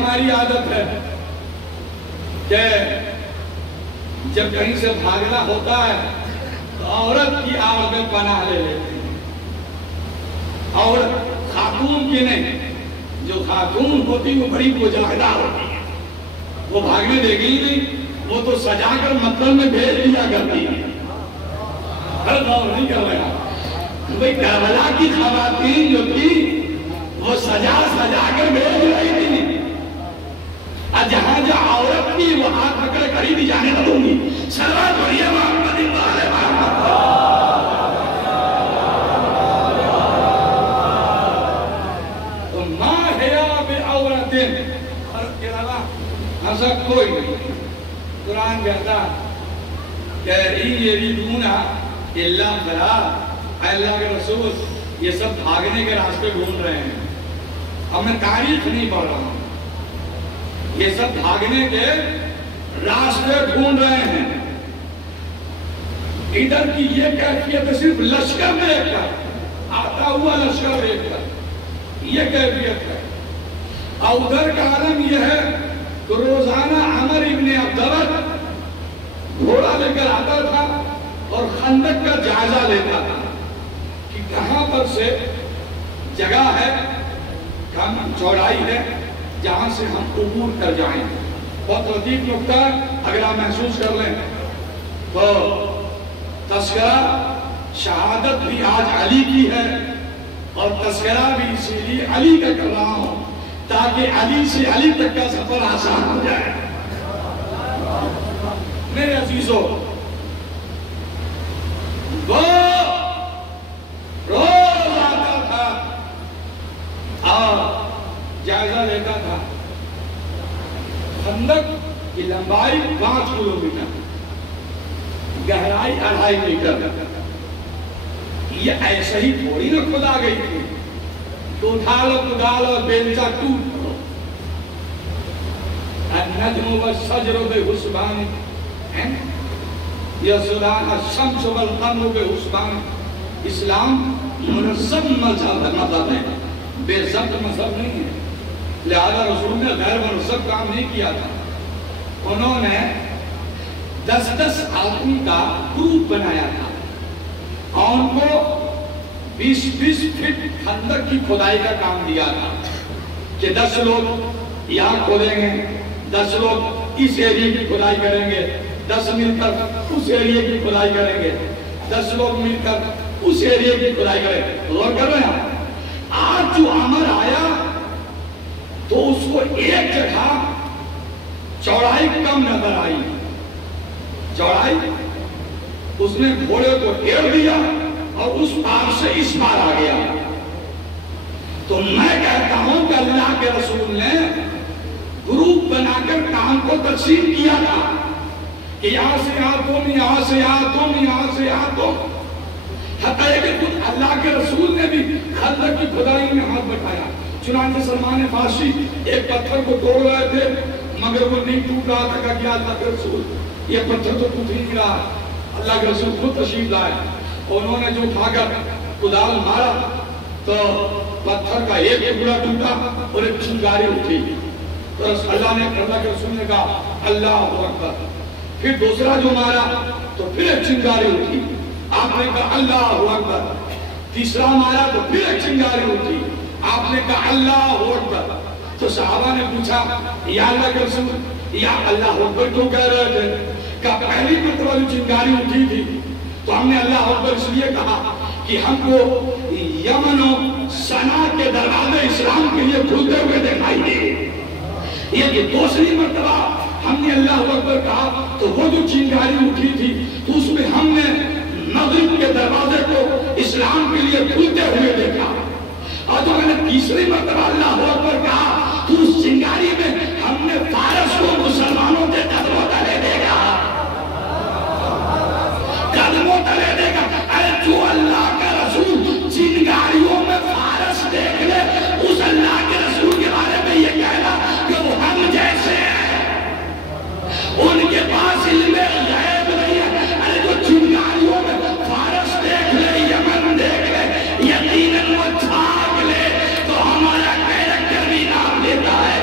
ہماری عادت ہے کہ جب کہیں سے بھاگنا ہوتا ہے تو عورت کی آڑ میں پناہ لے لیتے ہیں. عورت خاتون کی نہیں، جو خاتون ہوتی وہ بڑی مجاہدہ ہوتی ہے، وہ بھاگنے دے گی نہیں، وہ تو سجا کر مطلب میں بھیج دیا کرتی ہے. ہر دور نہیں کر رہا بھئی کربلا کی خواتین جو تھی وہ سجا کر بھیج رہی تھی. اور جہاں جہاں عورت کی وہ ہاتھ پکڑ کھڑی بھی جانے نہ دوں گی. صلوات پڑھیے محمد وعلى محمد. تو ما حیا بعورت اور کے علاوہ ایسا کوئی نہیں. قرآن کہتا کہ یریدون الا فرارا، اللہ کے رسول یہ سب بھاگنے کے راستے ڈھونڈ رہے ہیں. اب میں تاریخ نہیں پڑھ رہا ہوں، یہ سب بھاگنے کے راستے ڈھونڈ رہے ہیں. ادھر کی یہ کیفیت ہے صرف لشکر دیکھ کر، آتا ہوا لشکر دیکھ کر یہ کیفیت ہے. اور ادھر کا عالم یہ ہے کہ روزانہ عمر ابن عبداللہ گھوڑا لے کر آتا تھا اور خندق کا جائزہ لیتا تھا کہ کہاں پر سے جگہ ہے، کم چوڑائی ہے جہاں سے ہم عبور کر جائیں. بہت لطیف نکتہ اگر آپ محسوس کر لیں تو تذکرہ شہادت بھی آج علی کی ہے اور تذکرہ بھی اسی لیے علی کا کر رہا ہوں تاکہ علی سے علی تک کا سفر آسان ہو جائے. میرے عزیزو، وہ روز آتا تھا اور جائزہ لیتا تھا. خندق کی لمبائی 5 کلومیٹر، گہرائی 2.5 میٹر. یہ ایسے ہی تھوڑی نہ کھدا گئی تھی تو اٹھا لو کدال اور بیلچا ٹوٹ پڑو. النجم والشجر بحسبان یسران الشمس والقمر بحسبان. اسلام منظم مذہب ہے، بے ضبط مذہب نہیں ہے. لہذا رسول نے غیر منظم کام نہیں کیا تھا. انہوں نے 10 آدمی کا گروپ بنایا تھا اور ان کو 20 فٹ خندق کی کھدائی کا کام دیا تھا کہ 10 لوگ یہاں کھودیں گے، 10 لوگ اس ایریے کی کھدائی کریں گے، 10 مل کر اس ایریے کی کھدائی کریں گے، 10 لوگ مل کر اس ایریے کی کھدائی کریں گے. غور کر رہے ہیں؟ آج جو عمر آیا تو اس کو ایک جگہ چوڑائی کم نظر آئی. چوڑائی اس نے گھوڑے کو ٹیڑھ دیا اور اس پار سے اس پار آ گیا. تو میں کہتا ہوں کہ اللہ کے رسول نے گروپ بنا کر کام کو تقسیم کیا تھا کہ یہاں سے یہاں تم، یہاں سے یہاں تم، یہاں سے یہاں تم. حتیٰ کہ خود اللہ کے رسول نے بھی خندق کی کھدائی میں ہاتھ بٹھایا. چنانچہ سلمان فارسی ایک پتھر کو توڑ رہے تھے مگر وہ نہیں ٹوٹ رہا تھا کہ کیا اللہ کے رسول یہ پتھر تو ٹوٹ ہی نہیں رہا. اللہ کے رسول خود تشریف لائے اور انہوں نے جو اٹھا کر کدال مارا تو پتھر کا ایک ٹکڑا ٹوٹا اور ایک چنگاری اٹھی. تو اللہ کے رسول نے کہا اللہ اکبر. پھر دوسرا جو مارا تو پھر ایک چنگاری اٹھی. آپ نے کہا اللہ اکبر. تیسرا مارا تو پھر ایک چنگاری اٹھی. آپ نے کہا اللہ اکبر. تو صحابہ نے پوچھا یا اللہ کے رسول یا اللہ اکبر کیوں کہہ رہے تھے؟ کہ پہلی مرتبہ جو چنگاری اٹھی تھی تو ہم نے اللہ اکبر اس لیے کہا کہ ہم کو یمن و صنعا کے دروازے اسلام کے لیے کھلتے ہوئے دکھائی دے. یہ دوسری مرتبہ ہم نے اللہ اکبر کہا تو وہ جو چنگاری اٹھی تھی تو اس میں ہم نے مغرب کے دروازے کو اسلام کے لیے کھلتے ہوئے دیکھا. اور تو میں نے تیسری مرتبہ اللہ اکبر کہا تو اس چنگاری میں ہم نے فارس کو مسلمانوں کے قدموں تلے دے گا، قدموں تلے دے گا. ارے جو اللہ کا رسول چنگاریوں میں فارس دیکھ لے اس اللہ کے رسول کے بارے میں یہ کہنا کہ وہ ہم جیسے ہیں، ان کے پاس علم غیب نہیں ہے. ارے جو چنگاریوں میں فارس دیکھ لے، یمن دیکھ لے، یقیناً وہ چھاگ لے تو ہمارا کیریکٹر بھی نام لیتا ہے.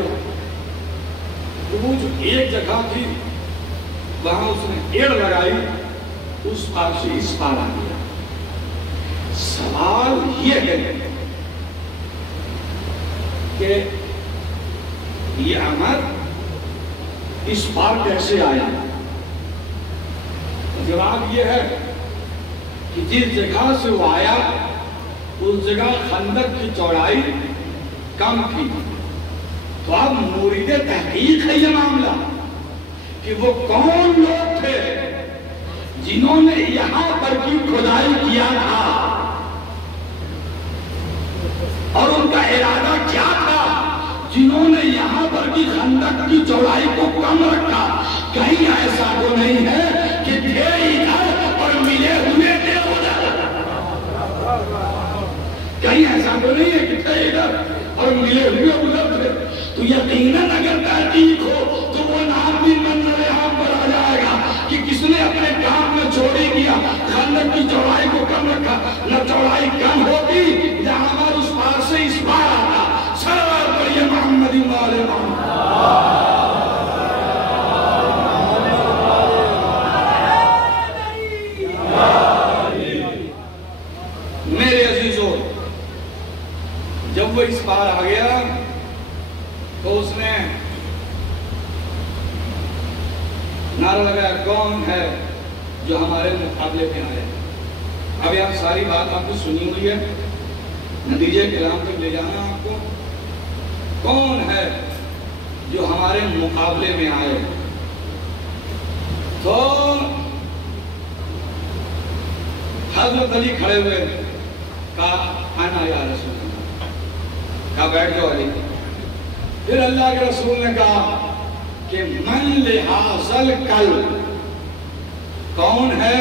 ہو. تو وہ جو ایک جگہ تھی وہاں اس نے ایڑ لگائی, اس پار سے اس پار آ گیا. سوال یہ ہے کہ یہ عمر اس پار کیسے آیا؟ جواب یہ ہے کہ جس جگہ سے وہ آیا اس جگہ خندق کی چوڑائی کم تھی. تو اب مورد تحقیق ہے یہ معاملہ کہ وہ کون لوگ تھے جنہوں نے یہاں پر کی کھدائی کیا تھا اور ان کا ارادہ کیا تھا جنہوں نے یہاں پر کی خندق کی چوڑائی کو کم رکھا. کہیں ایسا تو نہیں ہے کہ تھے ادھر اور ملے ہوئے تھے ادھر. کہیں ایسا تو نہیں ہے کہ تھے ادھر اور ملے ہوئے ادھر تھے. تو یقیناً اگر تحقیق ہو تو وہ نام بھی منظر عام پر آ جائے گا کہ کس نے اپنے کام میں چوری کیا, خندق کی چوڑائی کو کم رکھا. نہ چوڑائی کم ہوتی جہاں ہمارے اس پار سے اس پار آتا. سرور پڑھیے محمد والے محمد. میرے عزیزو, جب وہ اس پار آ گیا تو اس نے نعرہ لگایا, کون ہے جو ہمارے مقابلے پہ آئے. اب یہاں ساری بات آپ کو سنی ہوئی ہے, نتیجے کلام تک لے جانا آپ کو. کون ہے جو ہمارے مقابلے میں آئے؟ تو حضرت علی کھڑے ہوئے, کہا انا یا رسول اللہ. کہا بیٹھ جاؤ علی. پھر اللہ کے رسول نے کہا کہ من لحاظل کلب, کون ہے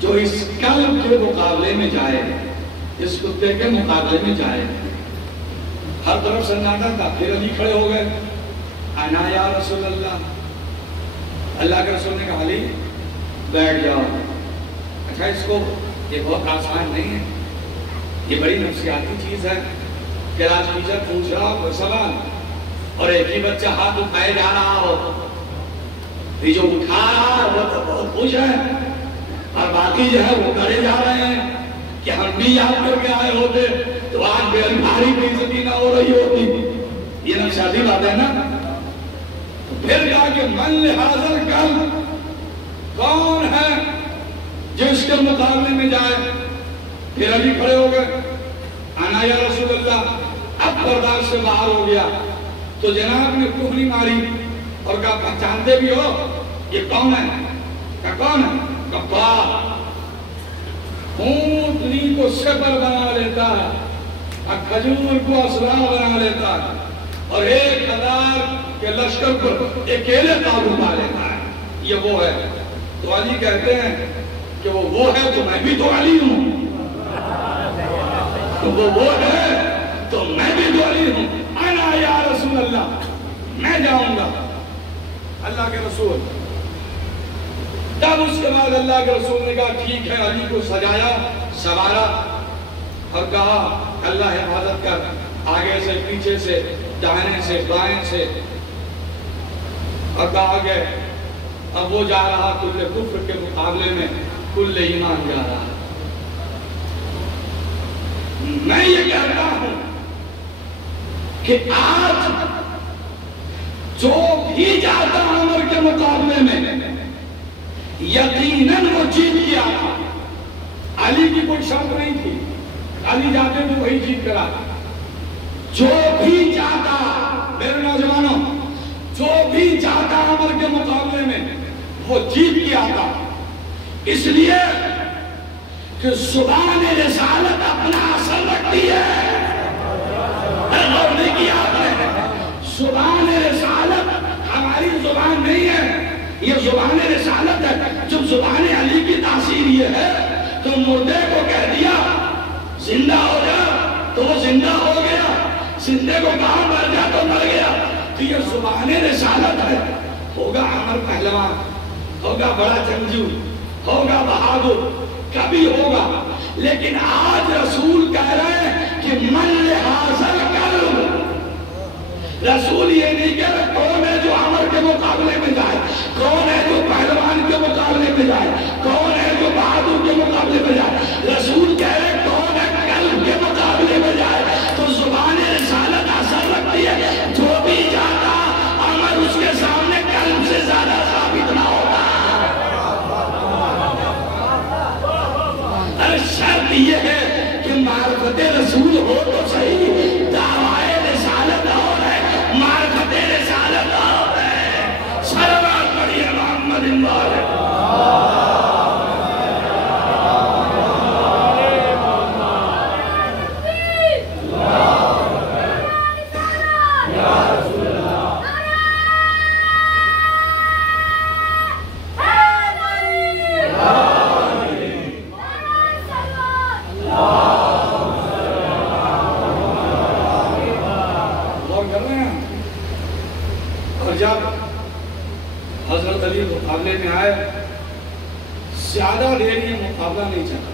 جو اس کلب کے مقابلے میں جائے, اس کتے کے مقابلے میں جائے. ہر طرف سناٹا تھا. پھر علی کھڑے ہو گئے, انا یا رسول اللہ. اللہ کے رسول نے کہا علی بیٹھ جاؤ. اچھا اس کو یہ بہت آسان نہیں ہے, یہ بڑی نفسیاتی چیز ہے. کلاس ٹیچر پوچھ رہا ہو کوئی سوال اور ایک ہی بچہ ہاتھ اٹھائے جا رہا ہو, یہ جو اٹھا رہا ہے وہ تو بہت خوش ہے اور باقی جو ہے وہ کرے جا رہے ہیں کہ ہم بھی یاد کر کے آئے ہوتے تو آج بے بھاری بے عزتی نہ ہو رہی ہوتی. یہ نفسیاتی بات ہے نا. پھر کہا کہ من لحاظر کل, کون ہے جو اس کے مقابلے میں جائے؟ پھر علی کھڑے ہو گئے, انا یا رسول اللہ. اب برداشت سے باہر ہو گیا تو جناب نے کفری ماری اور کہا پہچانتے بھی ہو یہ کون ہے؟ کہا کون ہے؟ کفار. اونٹنی کو سپر بنا لیتا ہے اور کھجور کو اسلحہ بنا لیتا ہے اور 1000 کے لشکر پر اکیلے قابو پا لیتا ہے. یہ وہ ہے. تو علی کہتے ہیں کہ وہ ہے تو میں بھی تو علی ہوں. تو وہ ہے تو میں بھی تو علی ہوں. انا یا رسول اللہ, میں جاؤں گا. اللہ کے رسول, تب اس کے بعد اللہ کے رسول نے کہا ٹھیک ہے. علی کو سجایا, سوارا اور کہا اللہ حفاظت کر, آگے سے پیچھے سے دائیں سے بائیں سے. اور کہا کہ اب وہ جا رہا کل کفر کے مقابلے میں کل ایمان جا رہا. میں یہ کہتا ہوں کہ آج جو بھی جاتا عمر کے مقابلے میں یقیناً وہ جیت گیا تھا. علی کی کوئی شرط نہیں تھی, علی جاتے تو وہی جیت کرا. جو بھی جاتا, میرے نوجوانوں, جو بھی جاتا عمر کے مقابلے میں وہ جیت گیا تھا. اس لیے کہ زبان رسالت اپنا اثر رکھتی ہے. غور نہیں کیا آپ نے؟ زبان رسالت ہماری زبان نہیں ہے, یہ زبان رسالت ہے. جب زبان علی کی تاثیر یہ ہے تو مردے کو کہہ دیا زندہ ہو جا تو وہ زندہ ہو گیا, زندے کو کہاں مر جا تو مر گیا. تو یہ زبان رسالت ہے. ہوگا عمر پہلوان, ہوگا بڑا جنگجو, ہوگا بہادر, کبھی ہوگا, لیکن آج رسول کہہ رہے ہیں کہ من لحاظر کر, رسول یہ نہیں کہہ رہا کون ہے جو عمر کے مقابلے میں جائے، کون ہے جو پہلوان کے مقابلے میں جائے، کون ہے جو بہادر کے مقابلے میں جائے۔ رسول کہہ رہے کون ہے قلب کے مقابلے میں جائے۔ تو زبان رسالت اثر رکھتی ہے، جو بھی جاتا عمر اس کے سامنے قلب سے زیادہ ثابت نہ ہوتا۔ شرط یہ ہے کہ معرفت رسول ہو تو صحیح، دعوائے رسالت اور ہے، معرفت رسالت اور ہے۔ صلوات پڑھیے محمد انوار۔ حضرت علی مقابلے میں آئے، زیادہ دیر یہ مقابلہ نہیں چلا،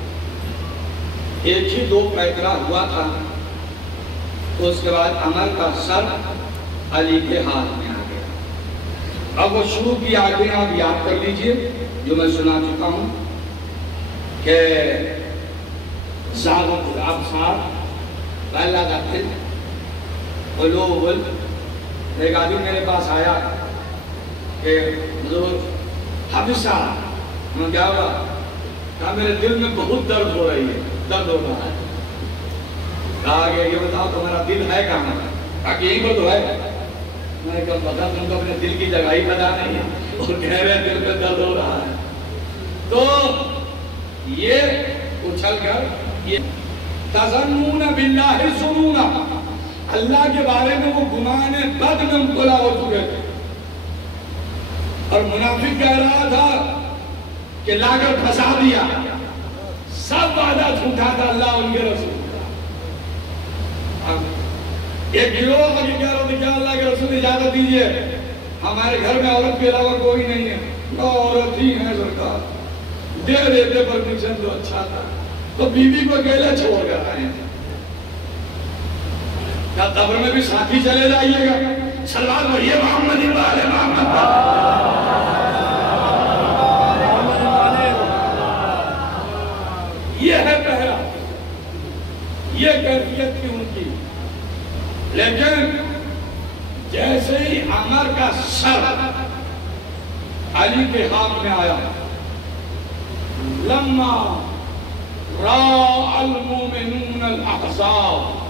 ایک ہی دو پیکرہ ہوا تھا، تو اس کے بعد عمر کا سر علی کے ہاتھ میں آ گیا۔ اب وہ شروع کی آگے آپ یاد کر لیجئے جو میں سنا چکا ہوں کہ زاغت الابصار بلغت القلوب۔ ایک آدمی میرے پاس آیا کہ حضور حافظ صاحب، میں کیا ہوا؟ کہا میرے دل میں بہت درد ہو رہی ہے، درد ہو رہا ہے۔ کہا کہ یہ بتاؤ تمہارا دل ہے کہاں؟ کہا کہ یہیں پر تو ہے۔ میں نے کہا پتا تم کو اپنے دل کی جگہ ہی پتا نہیں ہے اور کہہ رہے ہیں دل میں درد ہو رہا ہے۔ تو یہ اچھل کر یہ تظنون باللہ ظنونا، اللہ کے بارے میں وہ گمان بد میں مبتلا ہو چکے تھے، اور منافق کہہ رہا تھا کہ لا کر پھنسا دیا، سب وعدہ جھوٹا تھا اللہ ان کے رسول کا۔ ایک گروہ آگے کہہ رہا تھا کہ اللہ کے رسول اجازت دیجئے، ہمارے گھر میں عورت کے علاوہ کوئی نہیں ہے، وہ عورت ہی ہے سرکار، دے دیتے پرمیشن تو اچھا تھا، تو بیوی کو اکیلے چھوڑ کر آئے ہیں۔ کیا قبر میں بھی ساتھی چلے جائیے گا؟ صلوات پڑھیے محمد وعلى محمد۔ یہ ہے پہلا، یہ کیفیت تھی ان کی۔ لیکن جیسے ہی عمر کا سر علی کے ہاتھ میں آیا، لما راء المؤمنون الاحزاب،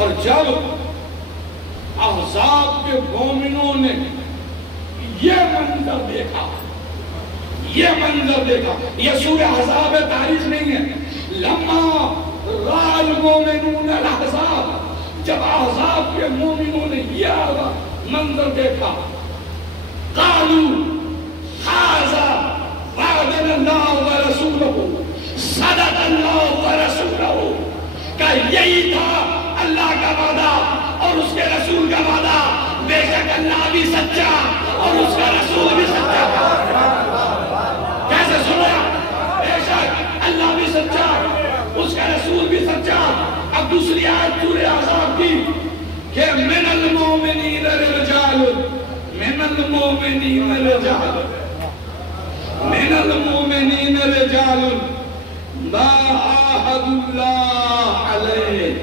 اور جب احزاب کے مومنوں نے یہ منظر دیکھا، یہ منظر دیکھا، یہ سورہ احزاب تاریخ نہیں ہے، لما راء المؤمنون الاحزاب، جب احزاب کے مومنوں نے یہ منظر دیکھا، قالوا ھذا وعدنا اللہ ورسولہ، صدق اللہ ورسولہ، کہ یہی تھا اللہ کا وعدہ اور اس کے رسول کا وعدہ، بے شک اللہ بھی سچا اور اس کا رسول بھی سچا۔ کیسے سنا؟ بے شک اللہ بھی سچا، اس کا رسول بھی سچا۔ اب دوسری آیت سورہ احزاب کی کہ من المؤمنین رجال، من المؤمنین رجال، من المؤمنین رجال ما عاہد اللہ علیہ،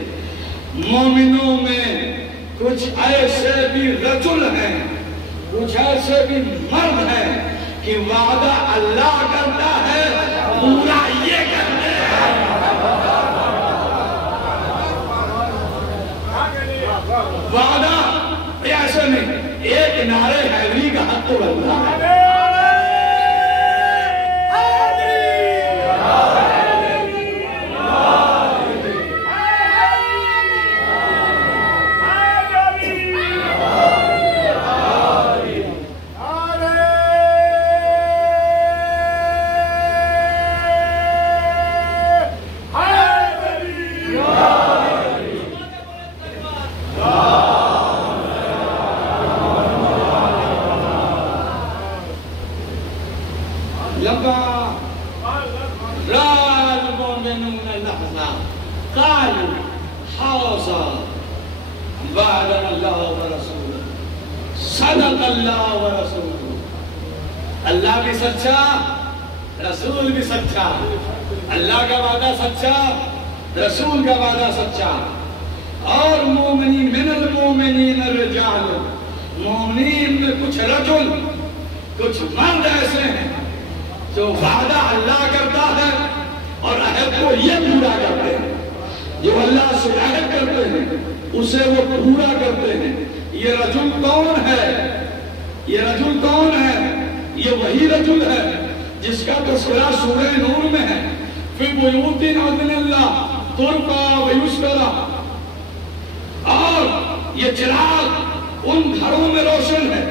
مومنوں میں کچھ ایسے بھی رجل ہیں، کچھ ایسے بھی مرد ہیں کہ وعدہ اللہ کرتا ہے پورا یہ کرتے ہیں۔ وعدہ ایسے نہیں، ایک نعرے حیدری کا حق تو بنتا ہے۔ صدق اللہ و رسول، اللہ بھی سچا، رسول بھی سچا، اللہ کا وعدہ سچا، رسول کا وعدہ سچا۔ اور مومنین من المومنین الرجال، مومنین میں کچھ رجل، کچھ مرد ایسے ہیں جو وعدہ اللہ کرتا ہے اور عہد کو یہ پورا کرتے ہیں، جو اللہ سے عہد کرتے ہیں اسے وہ پورا کرتے ہیں۔ یہ رجل کون ہے؟ یہ رجل کون ہے؟ یہ وہی رجل ہے جس کا تذکرہ سورہ نور میں ہے، فی بیوت اذن اللہ ترفع ویذکر۔ اور یہ چراغ ان گھروں میں روشن ہے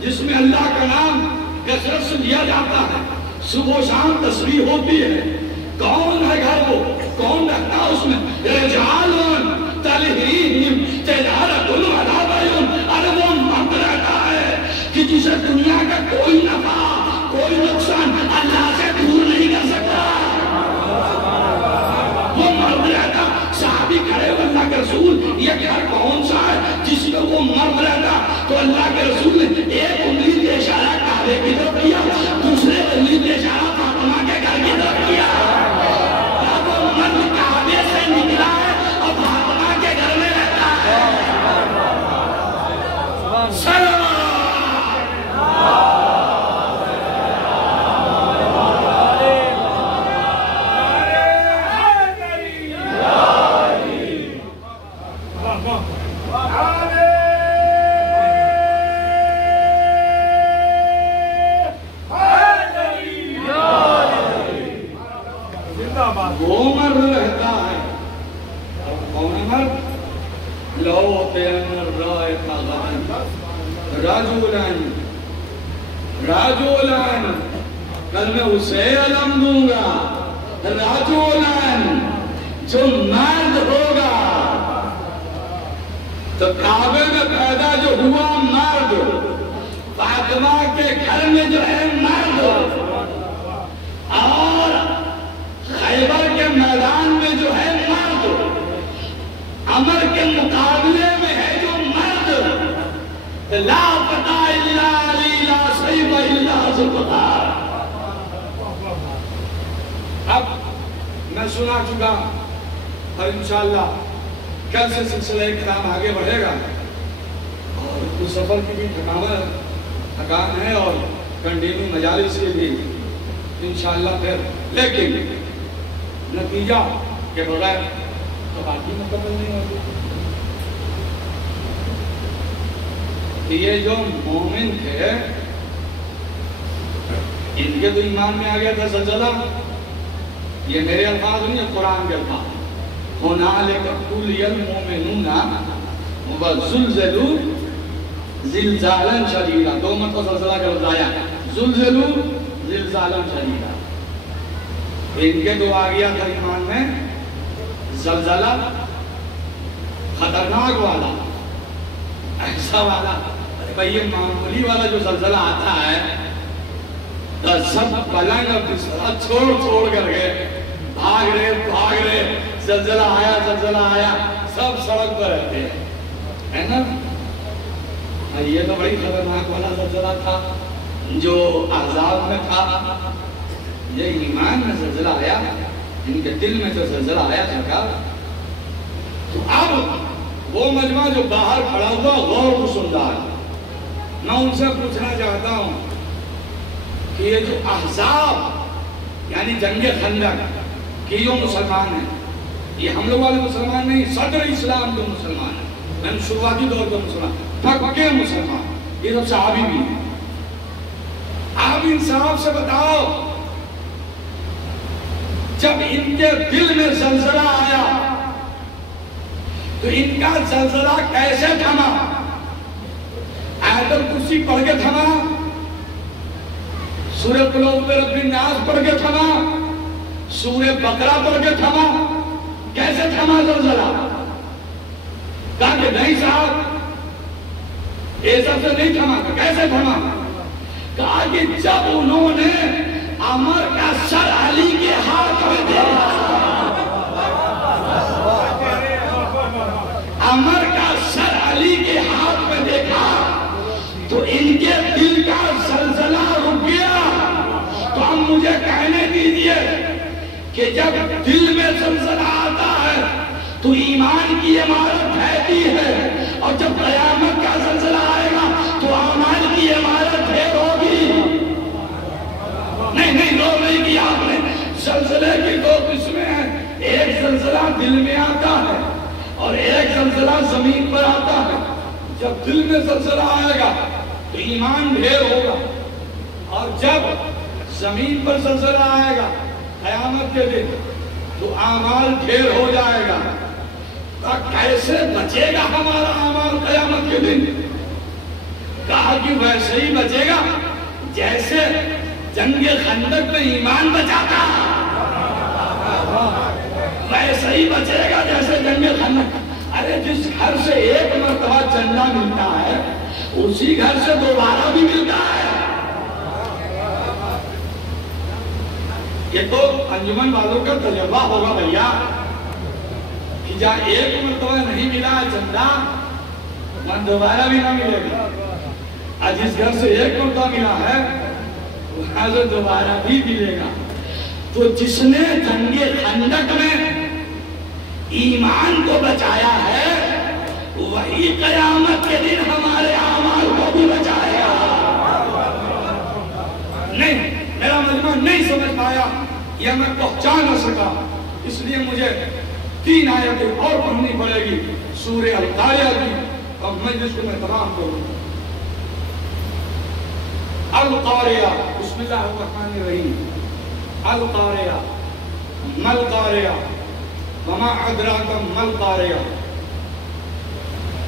جس میں اللہ کا نام کثرت سے لیا جاتا ہے، صبح و شام تسبیح ہوتی ہے۔ کون ہے گھر وہ؟ کون رہتا اس میں؟ رجال تلہیہم تجارۃ ولا بیع، ارے وہ مرد رہتا ہے کہ جسے دنیا کا کوئی نفع کوئی نقصان اللہ سے دور نہیں کر سکتا، وہ مرد رہتا۔ صحابی کھڑے ہو اللہ کے رسول یہ گھر کون سا ہے جس میں وہ مرد رہتا؟ تو اللہ کے رسول نے ایک انگلی سے اشارہ کعبے کی طرف کیا، دوسرے انگلی سے اشارہ فاطمہ کے گھر کی طرف کیا۔ وہ مرد کعبے سے نکلا ہے اور فاطمہ کے گھر میں رہتا ہے۔ سلام وہ مرد رہتا ہے، اور کون مرد؟ لو تین رائت غن رجولن رجولن، کل میں اسے علم دوں گا، رجولن جو مرد ہوگا۔ تو کعبے میں پیدا جو ہوا مرد، فاطمہ کے گھر میں جو ہے مرد، اور خیبر کے میدان میں جو ہے مرد، عمر کے مقابلے میں ہے جو مرد، لا فتح الا علی لا سیف الا ذوالفقار۔ اب میں سنا چکا اور انشاءاللہ کل سے سلسلہ کلام آگے بڑھے گا، اور اس سفر کی بھی تھکان ہے اور کنٹینیو مجالس کے بھی انشاءاللہ پھر، لیکن نتیجہ کے بغیر تو باقی مکمل نہیں ہوتی۔ یہ جو مومن تھے ان کے تو ایمان میں آ گیا تھا زلزلہ، یہ میرے الفاظ نہیں، قرآن کے الفاظ۔ هُنَالِكَ ابْتُلِيَ الْمُؤْمِنُونَ وَزُلْزِلُوا زِلْزَالًا شَدِيدًا، دو مرتبہ زلزلہ کا لفظ آیا، زُلْزِلُوا زِلْزَالًا شَدِيدًا۔ ان کے تو آ گیا تھا ایمان میں زلزلہ خطرناک والا، ایسا والا، بھئی یہ معمولی والا جو زلزلہ آتا ہے تو سب پلنگ اور بستر چھوڑ کر گئے، بھاگ رہے، زلزلہ آیا، سب سڑک پر رہتے ہیں، ہے نا؟ یہ تو بڑی خطرناک والا زلزلہ تھا جو احزاب میں تھا۔ یہ ایمان میں زلزلہ آیا، ان کے دل میں جو زلزلہ آیا تھا، تو اب وہ مجمع جو باہر کھڑا ہوا غور کو سندار، میں ان سے پوچھنا چاہتا ہوں کہ یہ جو احزاب یعنی جنگ خندق کہ یہ مسلمان ہیں، یہ ہم لوگ والے مسلمان نہیں، صدر اسلام کے مسلمان ہیں، میں شروعاتی دور کے مسلمان، پکے مسلمان، یہ سب صحابی بھی ہیں۔ آپ انصاف سے بتاؤ، جب ان کے دل میں زلزلہ آیا تو ان کا زلزلہ کیسے تھما؟ آیت الکرسی پڑھ کے تھما؟ سورہ قل اعوذ برب الناس پڑھ کے تھما؟ سورہ بقرہ پڑھ کے تھما؟ کیسے تھما زلزلہ؟ کہا کہ نہیں صاحب یہ سب سے نہیں تھما، کیسے تھما؟ کہا کہ جب انہوں نے عمر کا سر علی کے ہاتھ میں دیکھا، عمر کا سر علی کے ہاتھ میں دیکھا تو لیے کہ جب دل میں زلزلہ آتا ہے تو ایمان کی عمارت ڈھہتی ہے، اور جب قیامت کا زلزلہ آئے گا تو اعمال کی عمارت ڈھیر ہوگی۔ نہیں دو نہیں کیا آپ نے۔ زلزلے کی دو قسمیں ہیں، ایک زلزلہ دل میں آتا ہے اور ایک زلزلہ زمین پر آتا ہے۔ جب دل میں زلزلہ آئے گا تو ایمان ڈھیر ہوگا، اور جب زمین پر زلزلہ آئے گا قیامت کے دن تو اعمال ڈھیر ہو جائے گا۔ کیسے بچے گا ہمارا اعمال قیامت کے دن؟ کہا کہ ویسے ہی بچے گا جیسے جنگ خندق میں ایمان بچا تھا، ویسے ہی بچے گا جیسے جنگ خندق۔ ارے جس گھر سے ایک مرتبہ جنہ ملتا ہے اسی گھر سے دوبارہ بھی ملتا ہے۔ یہ تو انجمن والوں کا تجربہ ہوگا بھیا کہ جہاں ایک مرتبہ نہیں ملا ہے چندہ وہاں دوبارہ بھی نہ ملے گا، اور جس گھر سے ایک مرتبہ ملا ہے وہاں سے دوبارہ بھی ملے گا۔ تو جس نے جنگ خندق میں ایمان کو بچایا ہے وہی قیامت کے دن ہمارے اعمال کو بھی بچائے گا۔ نہیں، میرا مجمع نہیں سمجھ پایا یا میں پہنچا نہ سکا، اس لیے مجھے 3 آیتیں اور پڑھنی پڑے گی سورہ القاریہ کی، اور میں جس کو میں تمام کروں۔ القاریہ، بسم اللہ الرحمن الرحیم۔ القاریہ، مل قاریہ، وما ادراک مل قاریہ،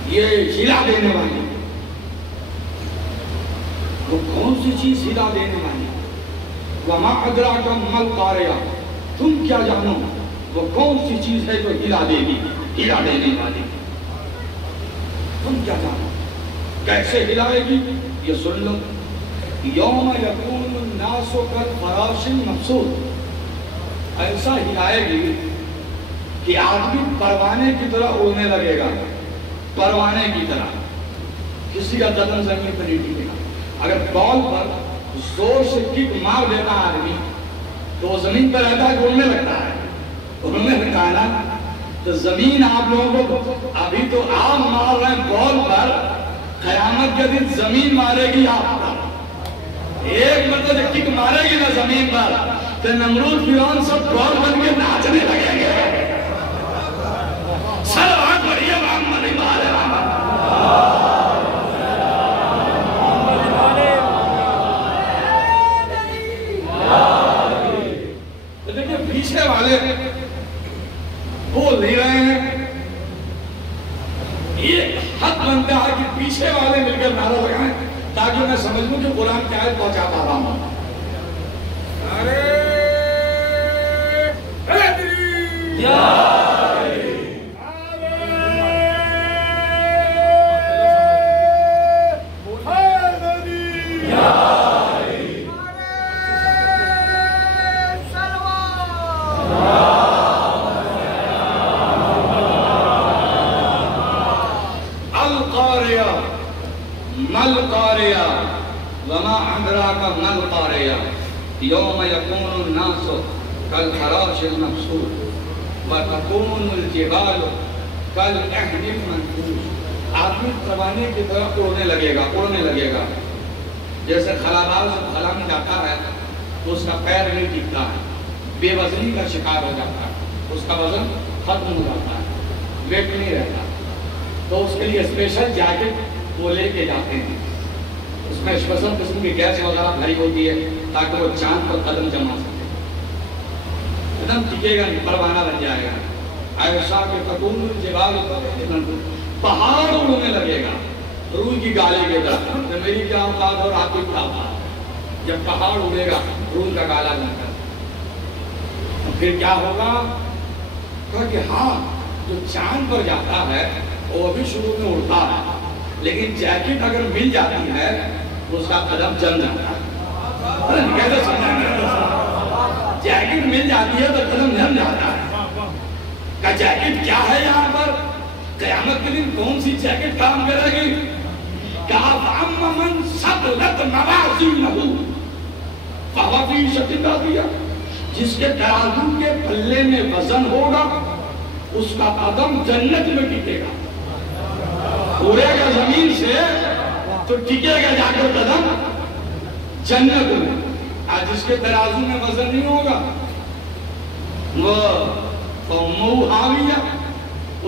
یہ ہلا دینے والی، وہ کون سی چیز ہلا دینے والی؟ وما ادراک مل قاریہ، تم کیا جانو وہ کون سی چیز ہے جو ہلا دے گی، ہلا دینے والی؟ تم کیا جانو کیسے ہلائے گی؟ یہ سن لو۔ یوم یکون الناس کالفراش المبثوث، ایسا ہلائے گی کہ آدمی پروانے کی طرح اڑنے لگے گا، پروانے کی طرح، کسی کا قدم زمین پر نہیں ٹکے گا۔ اگر بال پر زور سے کک مار دیتا آدمی تو وہ زمین پر رہتا ہے، اڑنے لگتا ہے، اڑنے لگتا ہے نا۔ تو زمین آپ لوگوں کو ابھی تو آپ مار رہے ہیں بال پر، قیامت کے دن زمین مارے گی آپ پر۔ ایک مرتبہ جب کک مارے گی نا زمین پر تو نمرود فرعون سب بال بن کے ناچنے لگیں گے۔ صلوات پڑھیے محمد مارے تو دیکھیں پیچھے والے بول نہیں رہے ہیں، یہ حق بنتا ہے کہ پیچھے والے مل کر نعرہ لگائیں تاکہ میں سمجھ لوں کہ قرآن کی آیت پہنچا پا رہا ہوں۔ یوم یکون الناس کالفراش المبثوث وتکون الجبال کالعہن المنفوش، آدمی پروانے کی طرح اڑنے لگے گا، جیسے خلاباز خلا میں جاتا ہے تو اس کا پیر نہیں ٹکتا ہے، بے وزنی کا شکار ہو جاتا ہے، اس کا وزن ختم ہو جاتا ہے، ویٹ نہیں رہتا، تو اس کے لیے اسپیشل جیکٹ وہ لے کے جاتے ہیں، اس میں اسپیشل قسم کی گیس وغیرہ بھری ہوتی ہے تاکہ وہ چاند پر قدم جما سکے، قدم ٹکے گا نہیں، پروانہ بن جائے گا۔ ایسا کہ تکون الجبال پہاڑ اڑنے لگے گا روح کی گالی کے طرح، تو میری کیا اوقات اور آپ کی کیا اوقات، جب پہاڑ اڑے گا روح کا گالا بن کر، پھر کیا ہوگا؟ کہا کہ ہاں جو چاند پر جاتا ہے وہ بھی شروع میں اڑتا ہے، لیکن جیکٹ اگر مل جاتی ہے تو اس کا قدم جم جاتا ہے۔ کیسے سمجھا؟ جیکٹ مل جاتی ہے تو قدم جم جاتا ہے۔ کہ جیکٹ کیا ہے یہاں پر؟ قیامت کے دن کون سی جیکٹ کام کرے گی؟ کہا فَأَمَّا مَنْ ثَقُلَتْ مَوَازِینُهُ فَهُوَ فِي عِیشَةٍ رَاضِیَةٍ، جس کے ترازو کے پلے میں وزن ہوگا اس کا قدم جنت میں ٹکے گا. اڑے گا زمین سے تو ٹکے گا جا کر قدم جنت میں. آج جس کے ترازو میں وزن نہیں ہوگا وہ فَأُمُّهُ حَاوِيَةٌ،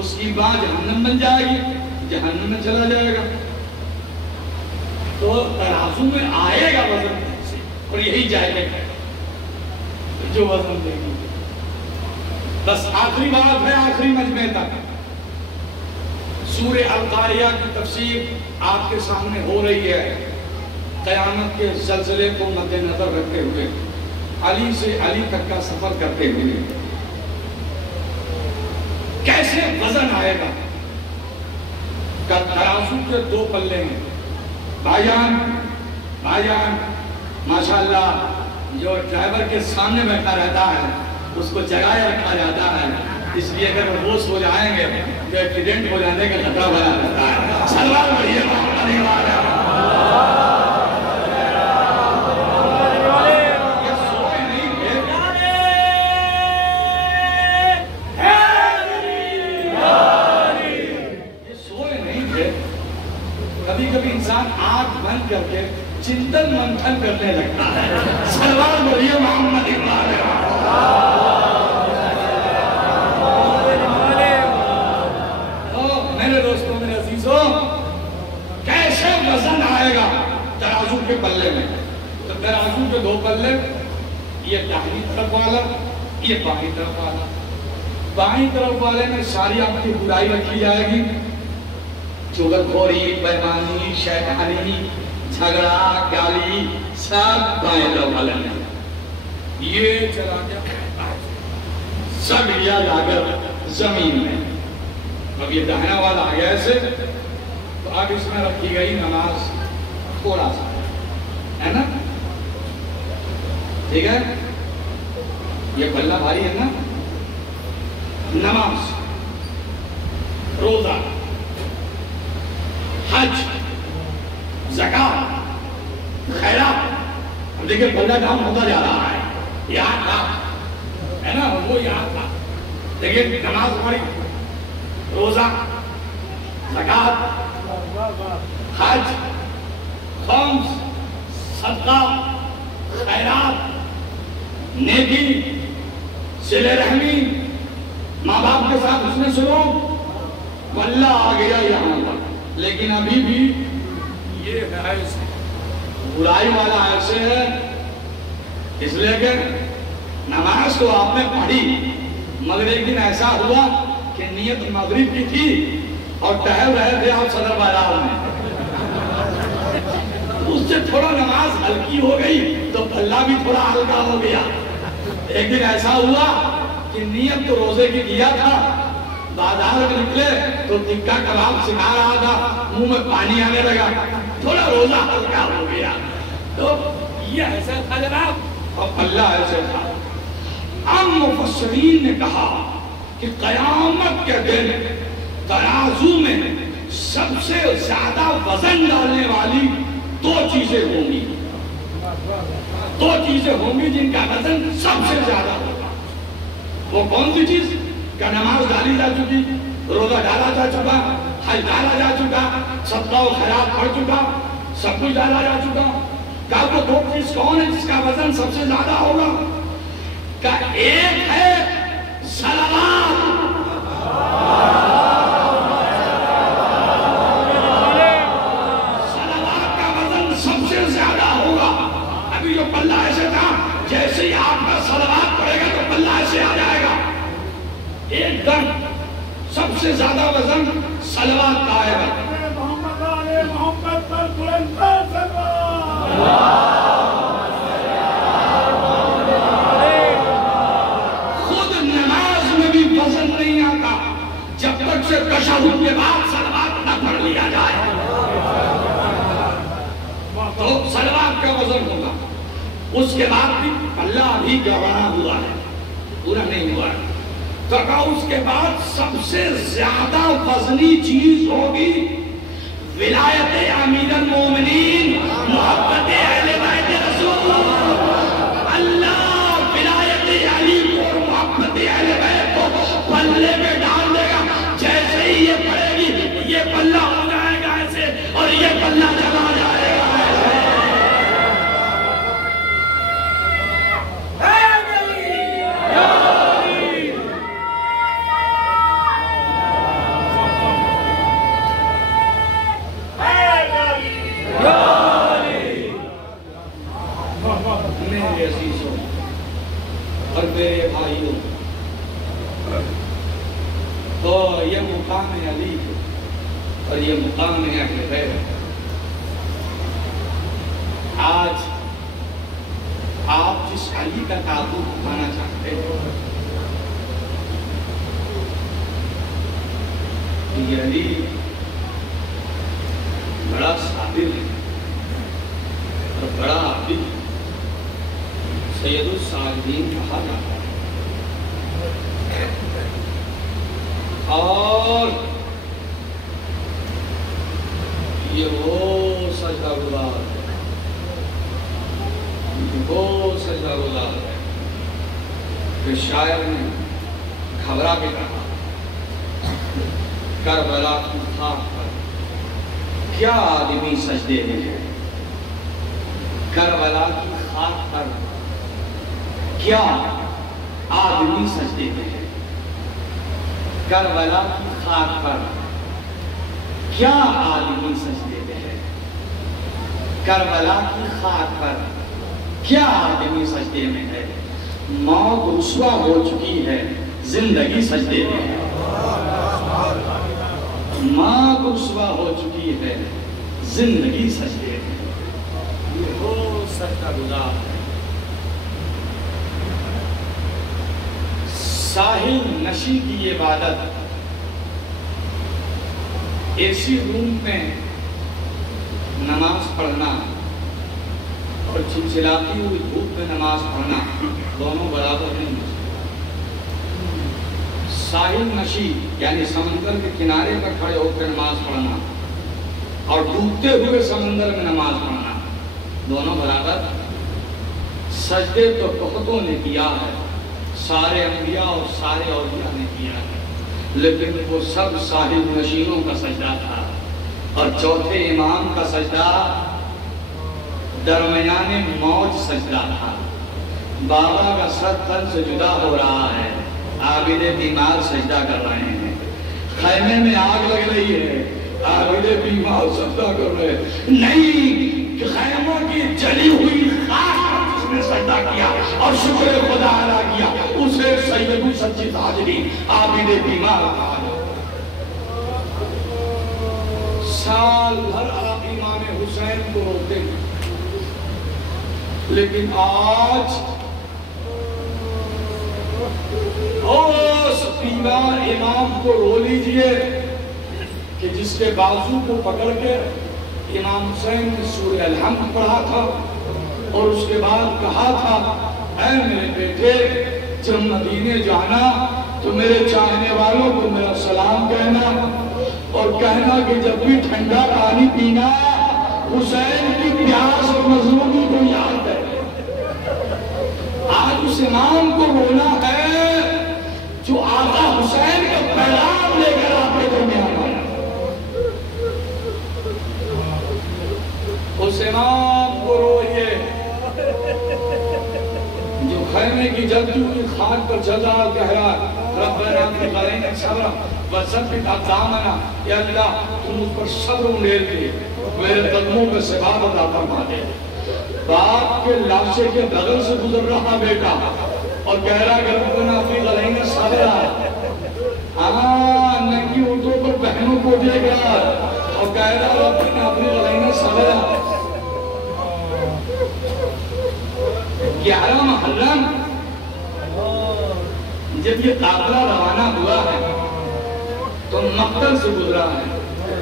اس کی بات جہنم بن جائے گی، جہنم میں چلا جائے گا. تو ترازو میں آئے گا وزن سے، اور یہی جائے گا جو وزن دے گی. بس آخری بات ہے، آخری مجمع تک سورہ القاریہ کی تفسیر آپ کے سامنے ہو رہی ہے. قیامت کے زلزلے کو مد نظر رکھتے ہوئے، علی سے علی تک کا سفر کرتے ہوئے کیسے وزن آئے گا. ترازو کے دو پلے ہیں. بھائیان ماشاءاللہ جو ڈرائیور کے سامنے بیٹھا رہتا ہے اس کو جگائے رکھا جاتا ہے، اس لیے اگر وہ ہوش ہو جائیں گے تو ایکسیڈنٹ ہو جانے کا خطرہ بنا رہتا ہے. سلوات پڑھیے محمد والا. کبھی کبھی انسان آنکھ بند کر کے چنتن منتھن کرنے لگتا ہے. سلوات پڑھیے محمد والا. میرے دوستوں، میرے عزیزوں، کیسے وزن آئے گا ترازو کے پلے میں؟ تو ترازو کے دو پلے، یہ دائیں طرف والا، یہ بائیں طرف والا. بائیں طرف والے میں ساری آپ کی برائی رکھی جائے گی، چغلخوری، بےایمانی، شیطانی، جھگڑا، گالی، سب بائیں طرف والے میں. یہ چلا گیا سب یہ لا کر زمین میں. اب یہ دہنا والا آ گیا ایسے، تو اب اس میں رکھی گئی نماز تھوڑا سا، ہے نا؟ ٹھیک ہے، یہ پلہ بھاری ہے نا. نماز، روزہ، حج، زکاة، خیرات. اب دیکھیں پلہ کام ہوتا جا رہا ہے. یاد تھا، ہے نا؟ وہ یاد تھا. دیکھیں نماز پڑھی، روزہ، زکاة، حج، خمس، صدقہ، خیرات، نیکی، صلہ رحمی، ماں باپ کے ساتھ حسن سلوک، واللہ آ گیا یہاں تک. لیکن ابھی بھی یہ ہے برائی والا ایسے ہے. اس لیے کہ نماز تو آپ نے پڑھی، مگر ایک دن ایسا ہوا کہ نیت مغرب کی تھی اور ٹہل رہے تھے آپ صدر بازار میں، اس سے تھوڑا نماز ہلکی ہو گئی تو پلہ بھی تھوڑا ہلکا ہو گیا. ایک دن ایسا ہوا کہ نیت تو روزے کی کیا تھا، بازار میں نکلے تو ٹکا کباب سکھا رہا تھا، منہ میں پانی آنے لگا، تھوڑا روزہ ہلکا ہو گیا. تو یہ ایسا تھا جناب، اور اللہ ایسے تھا. اب مفسرین نے کہا کہ قیامت کے دن ترازو میں سب سے زیادہ وزن ڈالنے والی دو چیزیں ہوں گی. دو چیزیں ہوں گی جن کا وزن سب سے زیادہ ہوگا. وہ کون سی چیز؟ کہ نماز ڈالی جا چکی، روزہ ڈالا جا چکا، حج ڈالا جا چکا، صدقہ و خیرات پڑھ چکا، سب کچھ ڈالا جا چکا. کہ وہ دو چیز کون ہے جس کا وزن سب سے زیادہ ہوگا؟ کہ ایک ہے صلوات، صلوات کا وزن سب سے زیادہ ہوگا. ابھی جو پلہ ایسے تھا، جیسے ہی آپ کا صلوات پڑے گا تو پلہ ایسے آ جائے گا. ایک دم سب سے زیادہ وزن صلوات کا آئے گا. محمد پر بلند خود نماز میں بھی وزن نہیں آتا جب تک سے تشہد کے بعد صلوات نہ پڑھ لیا جائے. تو صلوات کا وزن ہوگا. اس کے بعد بھی اللہ بھی گواہ ہوا ہے، پورا نہیں ہوا ہے. تو اس کے بعد سب سے زیادہ وزنی چیز ہوگی ولایت امیر المومنین، محبت اہل بیت رسول اللہ. ولایت اللہ چلا جائے گا۔ میرے عزیزوں اور میرے بھائیوں، تو یہ مقام علی اور یہ مقام اہل بیت۔ آج آپ جس علی کا تعلق اٹھانا چاہتے ہیں، یہ علی بڑا صابر ہے اور بڑا عابد ہے، سید الصابرین کہا جاتا ہے، اور یہ وہ سجدہ گزار ہے، وہ سجدہ گزار ہے کہ شاعر نے گھبرا کے کہا، کربلا کی خاک پر کیا آدمی سجدے میں ہے، کربلا کی خاک پر کیا آدمی سجدے میں ہے، کربلا کی خاک پر کیا آدمی سجدے میں ہے، کربلا کی خاک پر کیا آدمی سجدے میں ہے، موت رسوا ہو چکی ہے، زندگی سجدے میں ہے، موت رسوا ہو چکی ہے، زندگی سجدے میں ہے، یہ وہ سجدہ گزار ہے۔ ساحل نشی کی عبادت ایسی روم میں نماز پڑھنا اور چلچلاتی ہوئی دھوپ میں نماز پڑھنا دونوں برابر نہیں ہیں۔ ساحل نشی یعنی سمندر کے کنارے پر کھڑے ہو کر نماز پڑھنا اور ڈوبتے ہوئے سمندر میں نماز پڑھنا دونوں برابر۔ سجدے تو بہتوں نے کیا ہے، سارے انبیاء اور سارے اولیاء نے کیا ہے، لیکن وہ سب ساحل نشینوں کا سجدہ تھا، اور چوتھے امام کا سجدہ درمیان موج سجدہ تھا۔ بابا کا سر تن سے جدا ہو رہا ہے، عابد بیمار سجدہ کر رہے ہیں، خیمے میں آگ لگ رہی ہے، عابد بیمار سجدہ کر رہے ہیں، نہیں خیموں کی جلی ہوئی خاک جس نے سجدہ کیا اور شکر خدا ادا کیا، اسے سید سچی تاجری عابد بیمار کہا جاتا ہے۔ سال بھر آپ امام حسین کو روتے ہیں، لیکن آج اس بیمار امام کو رو لیجئے کہ جس کے بازو کو پکڑ کے امام حسین نے سورہ الحمد پڑھا تھا اور اس کے بعد کہا تھا، اے میرے بیٹے جب مدینے جانا تو میرے چاہنے والوں کو میرا سلام کہنا، اور کہنا کہ جب بھی ٹھنڈا پانی پینا حسین کی پیاس اور مظلومی کو یاد ہے۔ آج اس امام کو رونا ہے جو آقا حسین کا پیغام لے کر آپ کے درمیان آیا۔ اس امام کو روئیے جو خیمے کی جلتی ہوئی خاک پر چل رہا کہہ رہا، ربنا افرغ علینا صبرا وثبت اقدامنا، یا اللہ تم اس پر صبر انڈیل کے میرے قدموں پہ ثبات عطا فرما دے۔ باپ کے لاشے کے بغل سے گزر رہا بیٹا اور کہہ رہا کہ ربنا افرغ علینا صبرا، ننگی اونٹوں پر بہنوں کو دے گا اور کہہ رہا ربنا افرغ علینا صبرا۔ 11 محرم جب یہ قافلہ روانہ ہوا ہے تو مقتل سے گزرا ہے،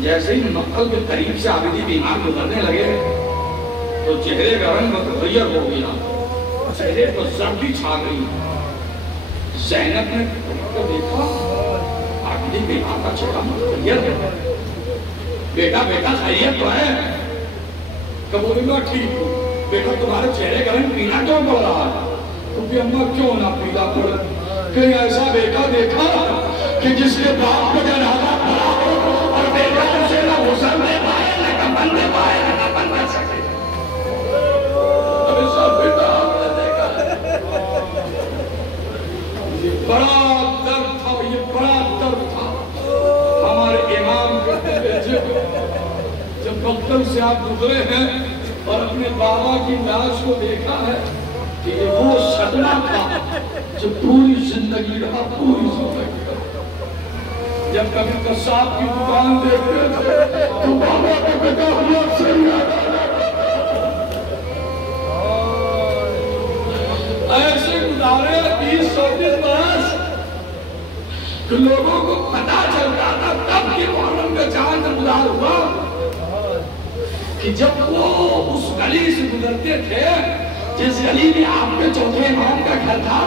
جیسے ہی مقتل کے قریب سے عابدی بیمار گزرنے لگے تو چہرے کا رنگ متغیر ہو گیا، چہرے پر زردی چھا گئی۔ زینب نے دیکھا عابدی بیمار کا چہرہ متغیر ہے، بیٹا بیٹا خیریت تو ہے؟ کبھی بھی میں ٹھیک ہوں، بیٹا تمہارے چہرے کا رنگ پیلا کیوں پڑ رہا ہے؟ کیونکہ اماں کیوں نہ پیلا پڑ؟ کہیں ایسا بیٹا دیکھا کہ جس کے باپ کا جنازہ پڑا ہو اور بیٹا اسے نہ غسل دے پائے مقتل سے آپ گزرے ہیں اور اپنے بابا کی لاش کو دیکھا ہے کہ یہ وہ صدمہ تھا جو پوری زندگی رہا، پوری زندگی رہا۔ جب کبھی قصاب کی دکان دیکھتے تھے تو بابا کو بیٹا ہوا صحیح ایسے گزارے 20-30 برس کہ لوگوں کو پتا چلتا تھا تب کہ محرم کا چاند گزار ہوا کہ جب وہ اس گلی سے گزرتے تھے جس گلی میں آپ کے چوتھے امام کا گھر تھا،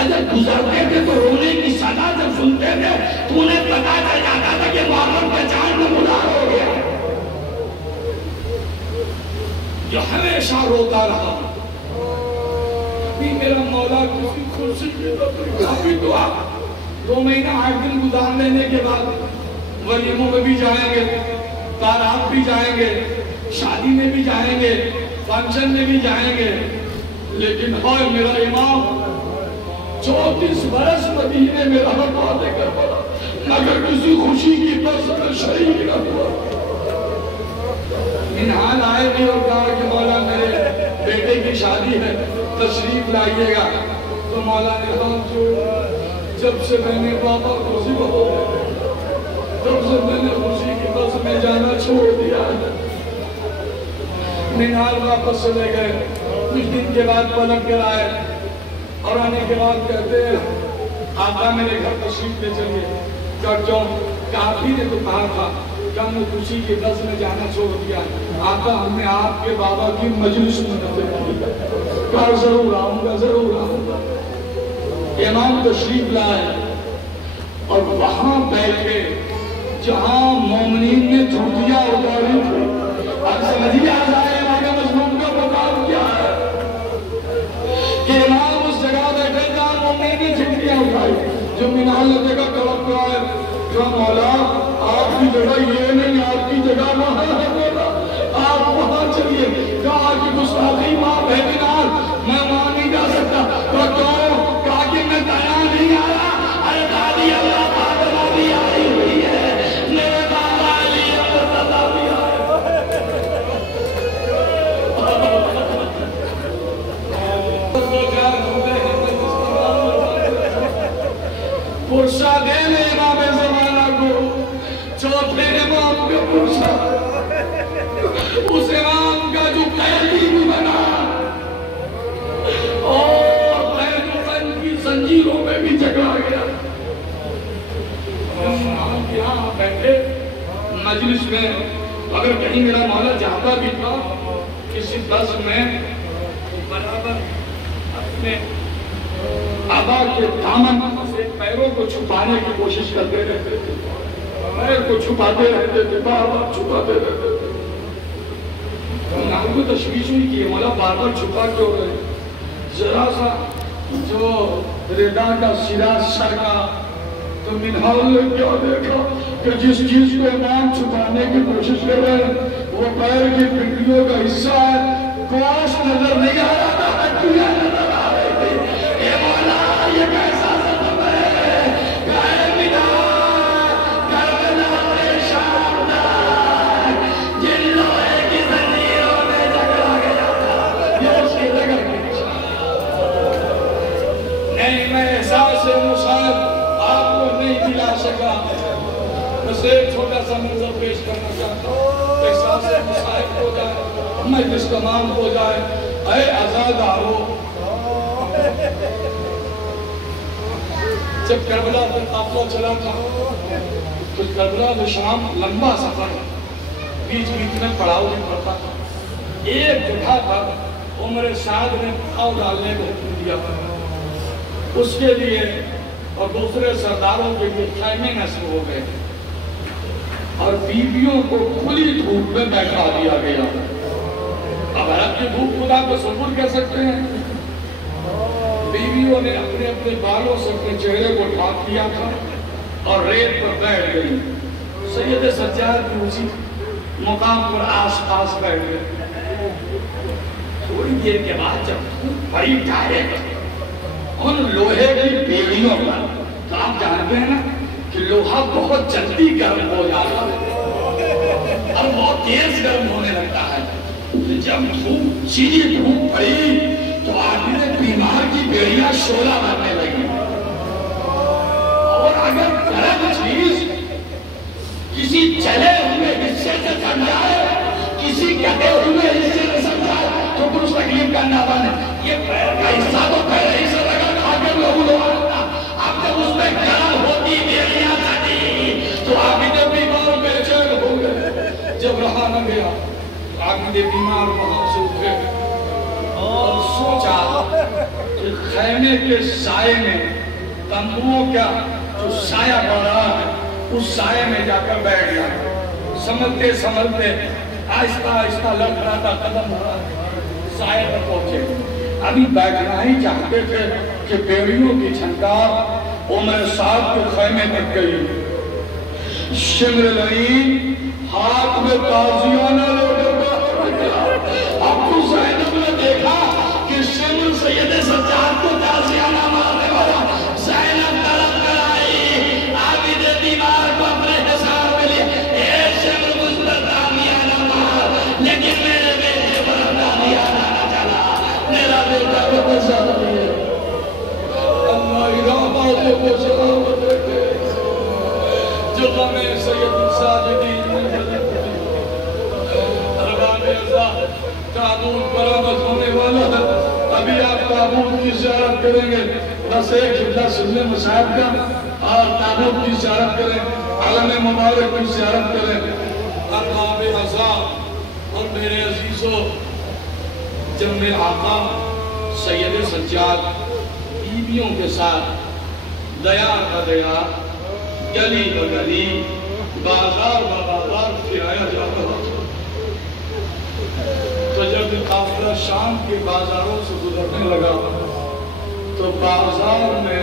اگر گزرتے تھے تو رونے کی صدا جب سنتے تھے تو انہیں پتا چل جاتا تھا کہ محرم کا چاند گزار ہو گیا۔ جو ہمیشہ روتا رہا، ابھی میرا مولا کسی خوشی کی کافی دعا 2 مہینہ 8 دن گزار لینے کے بعد ولیموں میں بھی جائیں گے، بارات بھی جائیں گے، شادی میں بھی جائیں گے، فنکشن میں بھی جائیں گے، لیکن ہائے میرا امام 34 برس مدینے میں رہا باتیں کر پڑا مگر کسی خوشی کی بس میں شریک نہ ہوا۔ انحال آئے بھی اور کہا کہ مولا میرے بیٹے کی شادی ہے، تشریف لائیے گا، تو مولا نے کہا جب سے میں نے بابا خوشی ہو تب سے میں نے خوشی کی بس میں جانا چھوڑ دیا ہے۔ ننال واپس چلے گئے، کچھ دن کے بعد پلٹ کر آئے اور آنے کے بعد کہتے ہیں آقا میرے گھر تشریف لے چلیے۔ کیوں؟ کہ آپ ہی نے تو کہا تھا کہ ہم نے خوشی کی بس میں جانا چھوڑ دیا، آقا ہم نے آپ کے بابا کی مجلس میں کہا ضرور آؤں گا، ضرور آؤں گا۔ امام تشریف لائے اور وہاں بیٹھے جہاں مومنین نے چھٹیاں اتاری تھی۔ اب سمجھیے آ جائے امام مظلوم کا مقام کیا ہے کہ امام اس جگہ بیٹھے جہاں مومنین نے چھٹیاں اتاری۔ جو منال نے دیکھا کلب کو آئے کہا مولا آپ کی جگہ یہ نہیں، آپ کی جگہ وہاں ہے، مولا آپ وہاں چلیے۔ کہا کہ گستاخی معاف ہے منال، میں وہاں نہیں جا سکتا۔ کہا کیوں؟ کہا کہ میں تیار نہیں آیا، ارے دادی اللہ فاطمہ بھی آئی ہوئی ہے، میرے بابا علی اللہ بھی آئے۔ پرسہ دے لے امام زمانہ کو، چوتھے امام کا پرسہ، اس امام کا جو قیدی بھی بنا اور قید کی زنجیروں میں بھی جگڑا گیا۔ امام یہاں بیٹھے مجلس میں، اگر کہیں میرا مولا جاتا بھی تھا کسی بس میں برابر اپنے آبا کے دامن سے پیروں کو چھپانے کی کوشش کرتے رہتے تھے، پیر کو چھپاتے رہتے تھے، بار بار چھپاتے رہتے تھے۔ انہوں کو تشویش ہوئی کہ مولا بار بار چھپا کیوں رہے؟ ذرا سا جو ردا کا سرا سر کا تو منحال نے کیا دیکھا کہ جس چیز کو امام چھپانے کی کوشش کر رہے ہیں وہ پیر کی پنڈلیوں کا حصہ ہے، گوشت نظر نہیں آ رہا تھا، ہڈیاں نظر آ رہی تھی۔ اے مولا یہ کیسا صدم ہے، گائے منال کربلا میں شاندار جن لوہے کی زنجیروں میں جگڑا گیا تھا، یہ اس کی جگہ کی نشان۔ نہیں میں احساس مصاب آپ کو نہیں دلا سکا، بس ایک چھوٹا سا منظر پیش کرنا چاہتا ہوں، احساس مصاب ہو جائے، مجلس تمام ہو جائے۔ اے آزاد آرو، جب کربلا پر قافلہ چلا تھا تو کربلا میں شام لمبا سفر بیچ بیچ میں پڑاؤ نہیں پڑتا تھا۔ ایک جگہ پر عمر سعد نے پڑاؤ ڈالنے کو حکم دیا تھا، اس کے لیے اور دوسرے سرداروں کے لیے خیمے نصب ہو گئے اور بیویوں کو کھلی دھوپ میں بیٹھا دیا گیا۔ اب عرب کی دھوپ خدا تصور کر سکتے ہیں، بیویوں نے اپنے اپنے بالوں سے اپنے چہرے کو ڈھانپ لیا تھا اور ریت پر بیٹھ گئی۔ سید سجاد بھی اسی مقام پر آس پاس بیٹھ گئے۔ تھوڑی دیر کے بعد جب بڑی ڈائریکٹ ان لوہے کی بیڑیوں پر، تو آپ جانتے ہیں نا کہ لوہا بہت جلدی گرم ہو جاتا ہے اور بہت تیز گرم ہونے لگتا ہے. جب دھوپ سیدھی دھوپ پڑی تو آدمی بیمار کی بیڑیاں شعلہ مارنے لگی. اور اگر گرم چیز کسی جلے ہوئے حصے سے سڑ جائے, کسی کٹے ہوئے حصے سے سڑ جائے تو کچھ تکلیف کرنا بنے. یہ پیر کا حصہ تو پہلے ہی سے لگا کھا کے لوگ آتا. اب جب اس میں گرم ہوتی بیڑیاں کٹی تو آدمی بیمار بے چین ہو گئے. جب رہا نہ گیا آدمی بیمار وہاں سے اٹھے اور سوچا کہ خیمے کے سائے میں تنبوؤں کا جو سایہ پڑ رہا ہے اس سائے میں جا کر بیٹھ گیا. سمجھتے سمجھتے آہستہ آہستہ لڑکھڑاتا قدم رہا سائے پر پہنچے. ابھی بیٹھنا ہی چاہتے تھے کہ بیڑیوں کی چھنکار عمر صاحب کے خیمے تک گئی. شمر لئی ہاتھ میں تازیانہ لے کر اب تو زینب نے دیکھا کہ شمر سید سجاد کو تازیانہ مارنے والا. زینب طرف کر آئی, عابد بیمار کو اپنے حساب میں لیا. اے شمر مجھ پر تازیانہ مار, لیکن میرے بیٹے پر تازیانہ نہ چلا. میرا بیٹا کو بچا دے. اللہ ارادہ کو سلامت رکھے. جو غم سید ساجدین تابوت برآمد ہونے والا ہے. ابھی آپ تابوت کی زیارت کریں گے. بس ایک خطہ سننے مصاحب کا اور تابوت کی زیارت کریں, عالم مبارک کی زیارت کریں. ارباب عزام اور میرے عزیزوں, جب میرے آقا سید سجاد بیویوں کے ساتھ دیار کا دیار, گلی بگلی, بازار بازار پھرایا جا رہا تھا, تو جب قافلہ شام کے بازاروں سے گزرنے لگا تو بازار میں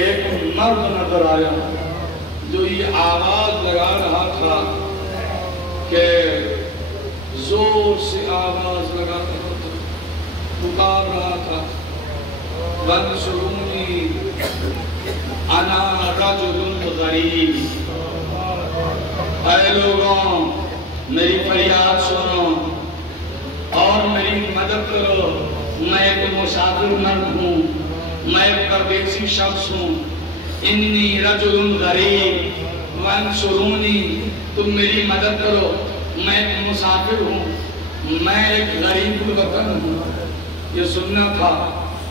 ایک مرد نظر آیا جو یہ آواز لگا رہا تھا کہ زور سے آواز لگا رہا تھا, پکار رہا تھا, وَانْصُرُونِي اَنَا رَجُلٌ غَرِيبٌ. اے لوگوں میری فریاد سنو اور میری مدد کرو. میں ایک مسافر مرد ہوں, میں ایک پردیسی شخص ہوں. انی رجل غریب وانصرونی, تم میری مدد کرو. میں ایک مسافر ہوں, میں ایک غریب الوطن ہوں. یہ سننا تھا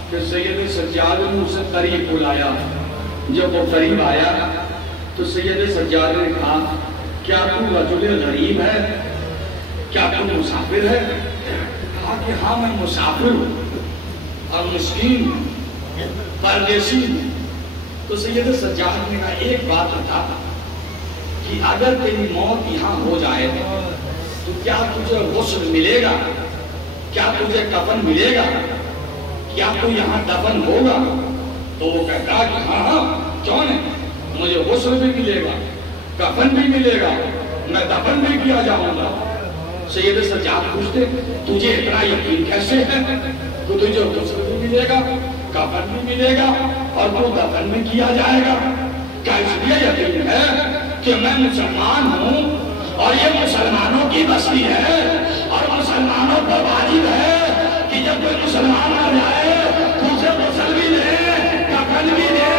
کہ سید سجاد نے اسے قریب بلایا. جب وہ قریب آیا تو سید سجاد نے کہا کیا تو رجل غریب ہے, کیا تو مسافر ہے؟ کہا کہ ہاں میں مسافر ہوں اور مسکین ہوں, پردیسی ہوں. تو سید سجاد نے کہا ایک بات بتا کہ اگر تیری موت یہاں ہو جائے تو کیا تجھے غسل ملے گا, کیا تجھے کفن ملے گا, کیا تو یہاں دفن ہوگا؟ تو وہ کہتا کہ ہاں کیوں نہیں, مجھے غسل بھی ملے گا, کفن بھی ملے گا, میں دفن بھی کیا جاؤں گا. سید سجاد پوچھتے تجھے اتنا یقین کیسے ہے کہ تجھے غسل بھی ملے گا, کفن بھی ملے گا اور وہ دفن بھی کیا جائے گا؟ کیا اس لیے یقین ہے کہ میں مسلمان ہوں اور یہ مسلمانوں کی بستی ہے اور مسلمانوں پر واجب ہے کہ جب کوئی مسلمان آ جائے تو اسے غسل بھی دے, کفن بھی دے,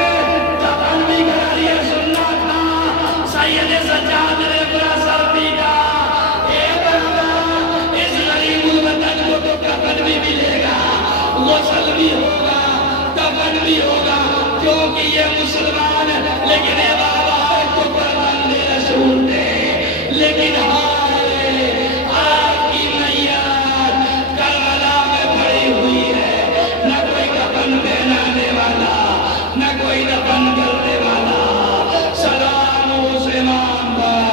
دفن بھی کرا لیا. سننا تھا سید سجاد نے پورا سر پیٹا. اس غریب الوطن کو تو کفن بھی ملے گا, غسل بھی ہوگا, دفن بھی ہوگا, کیونکہ یہ مسلمان ہے. لیکن اے بابا تو پروند رسول تھے, لیکن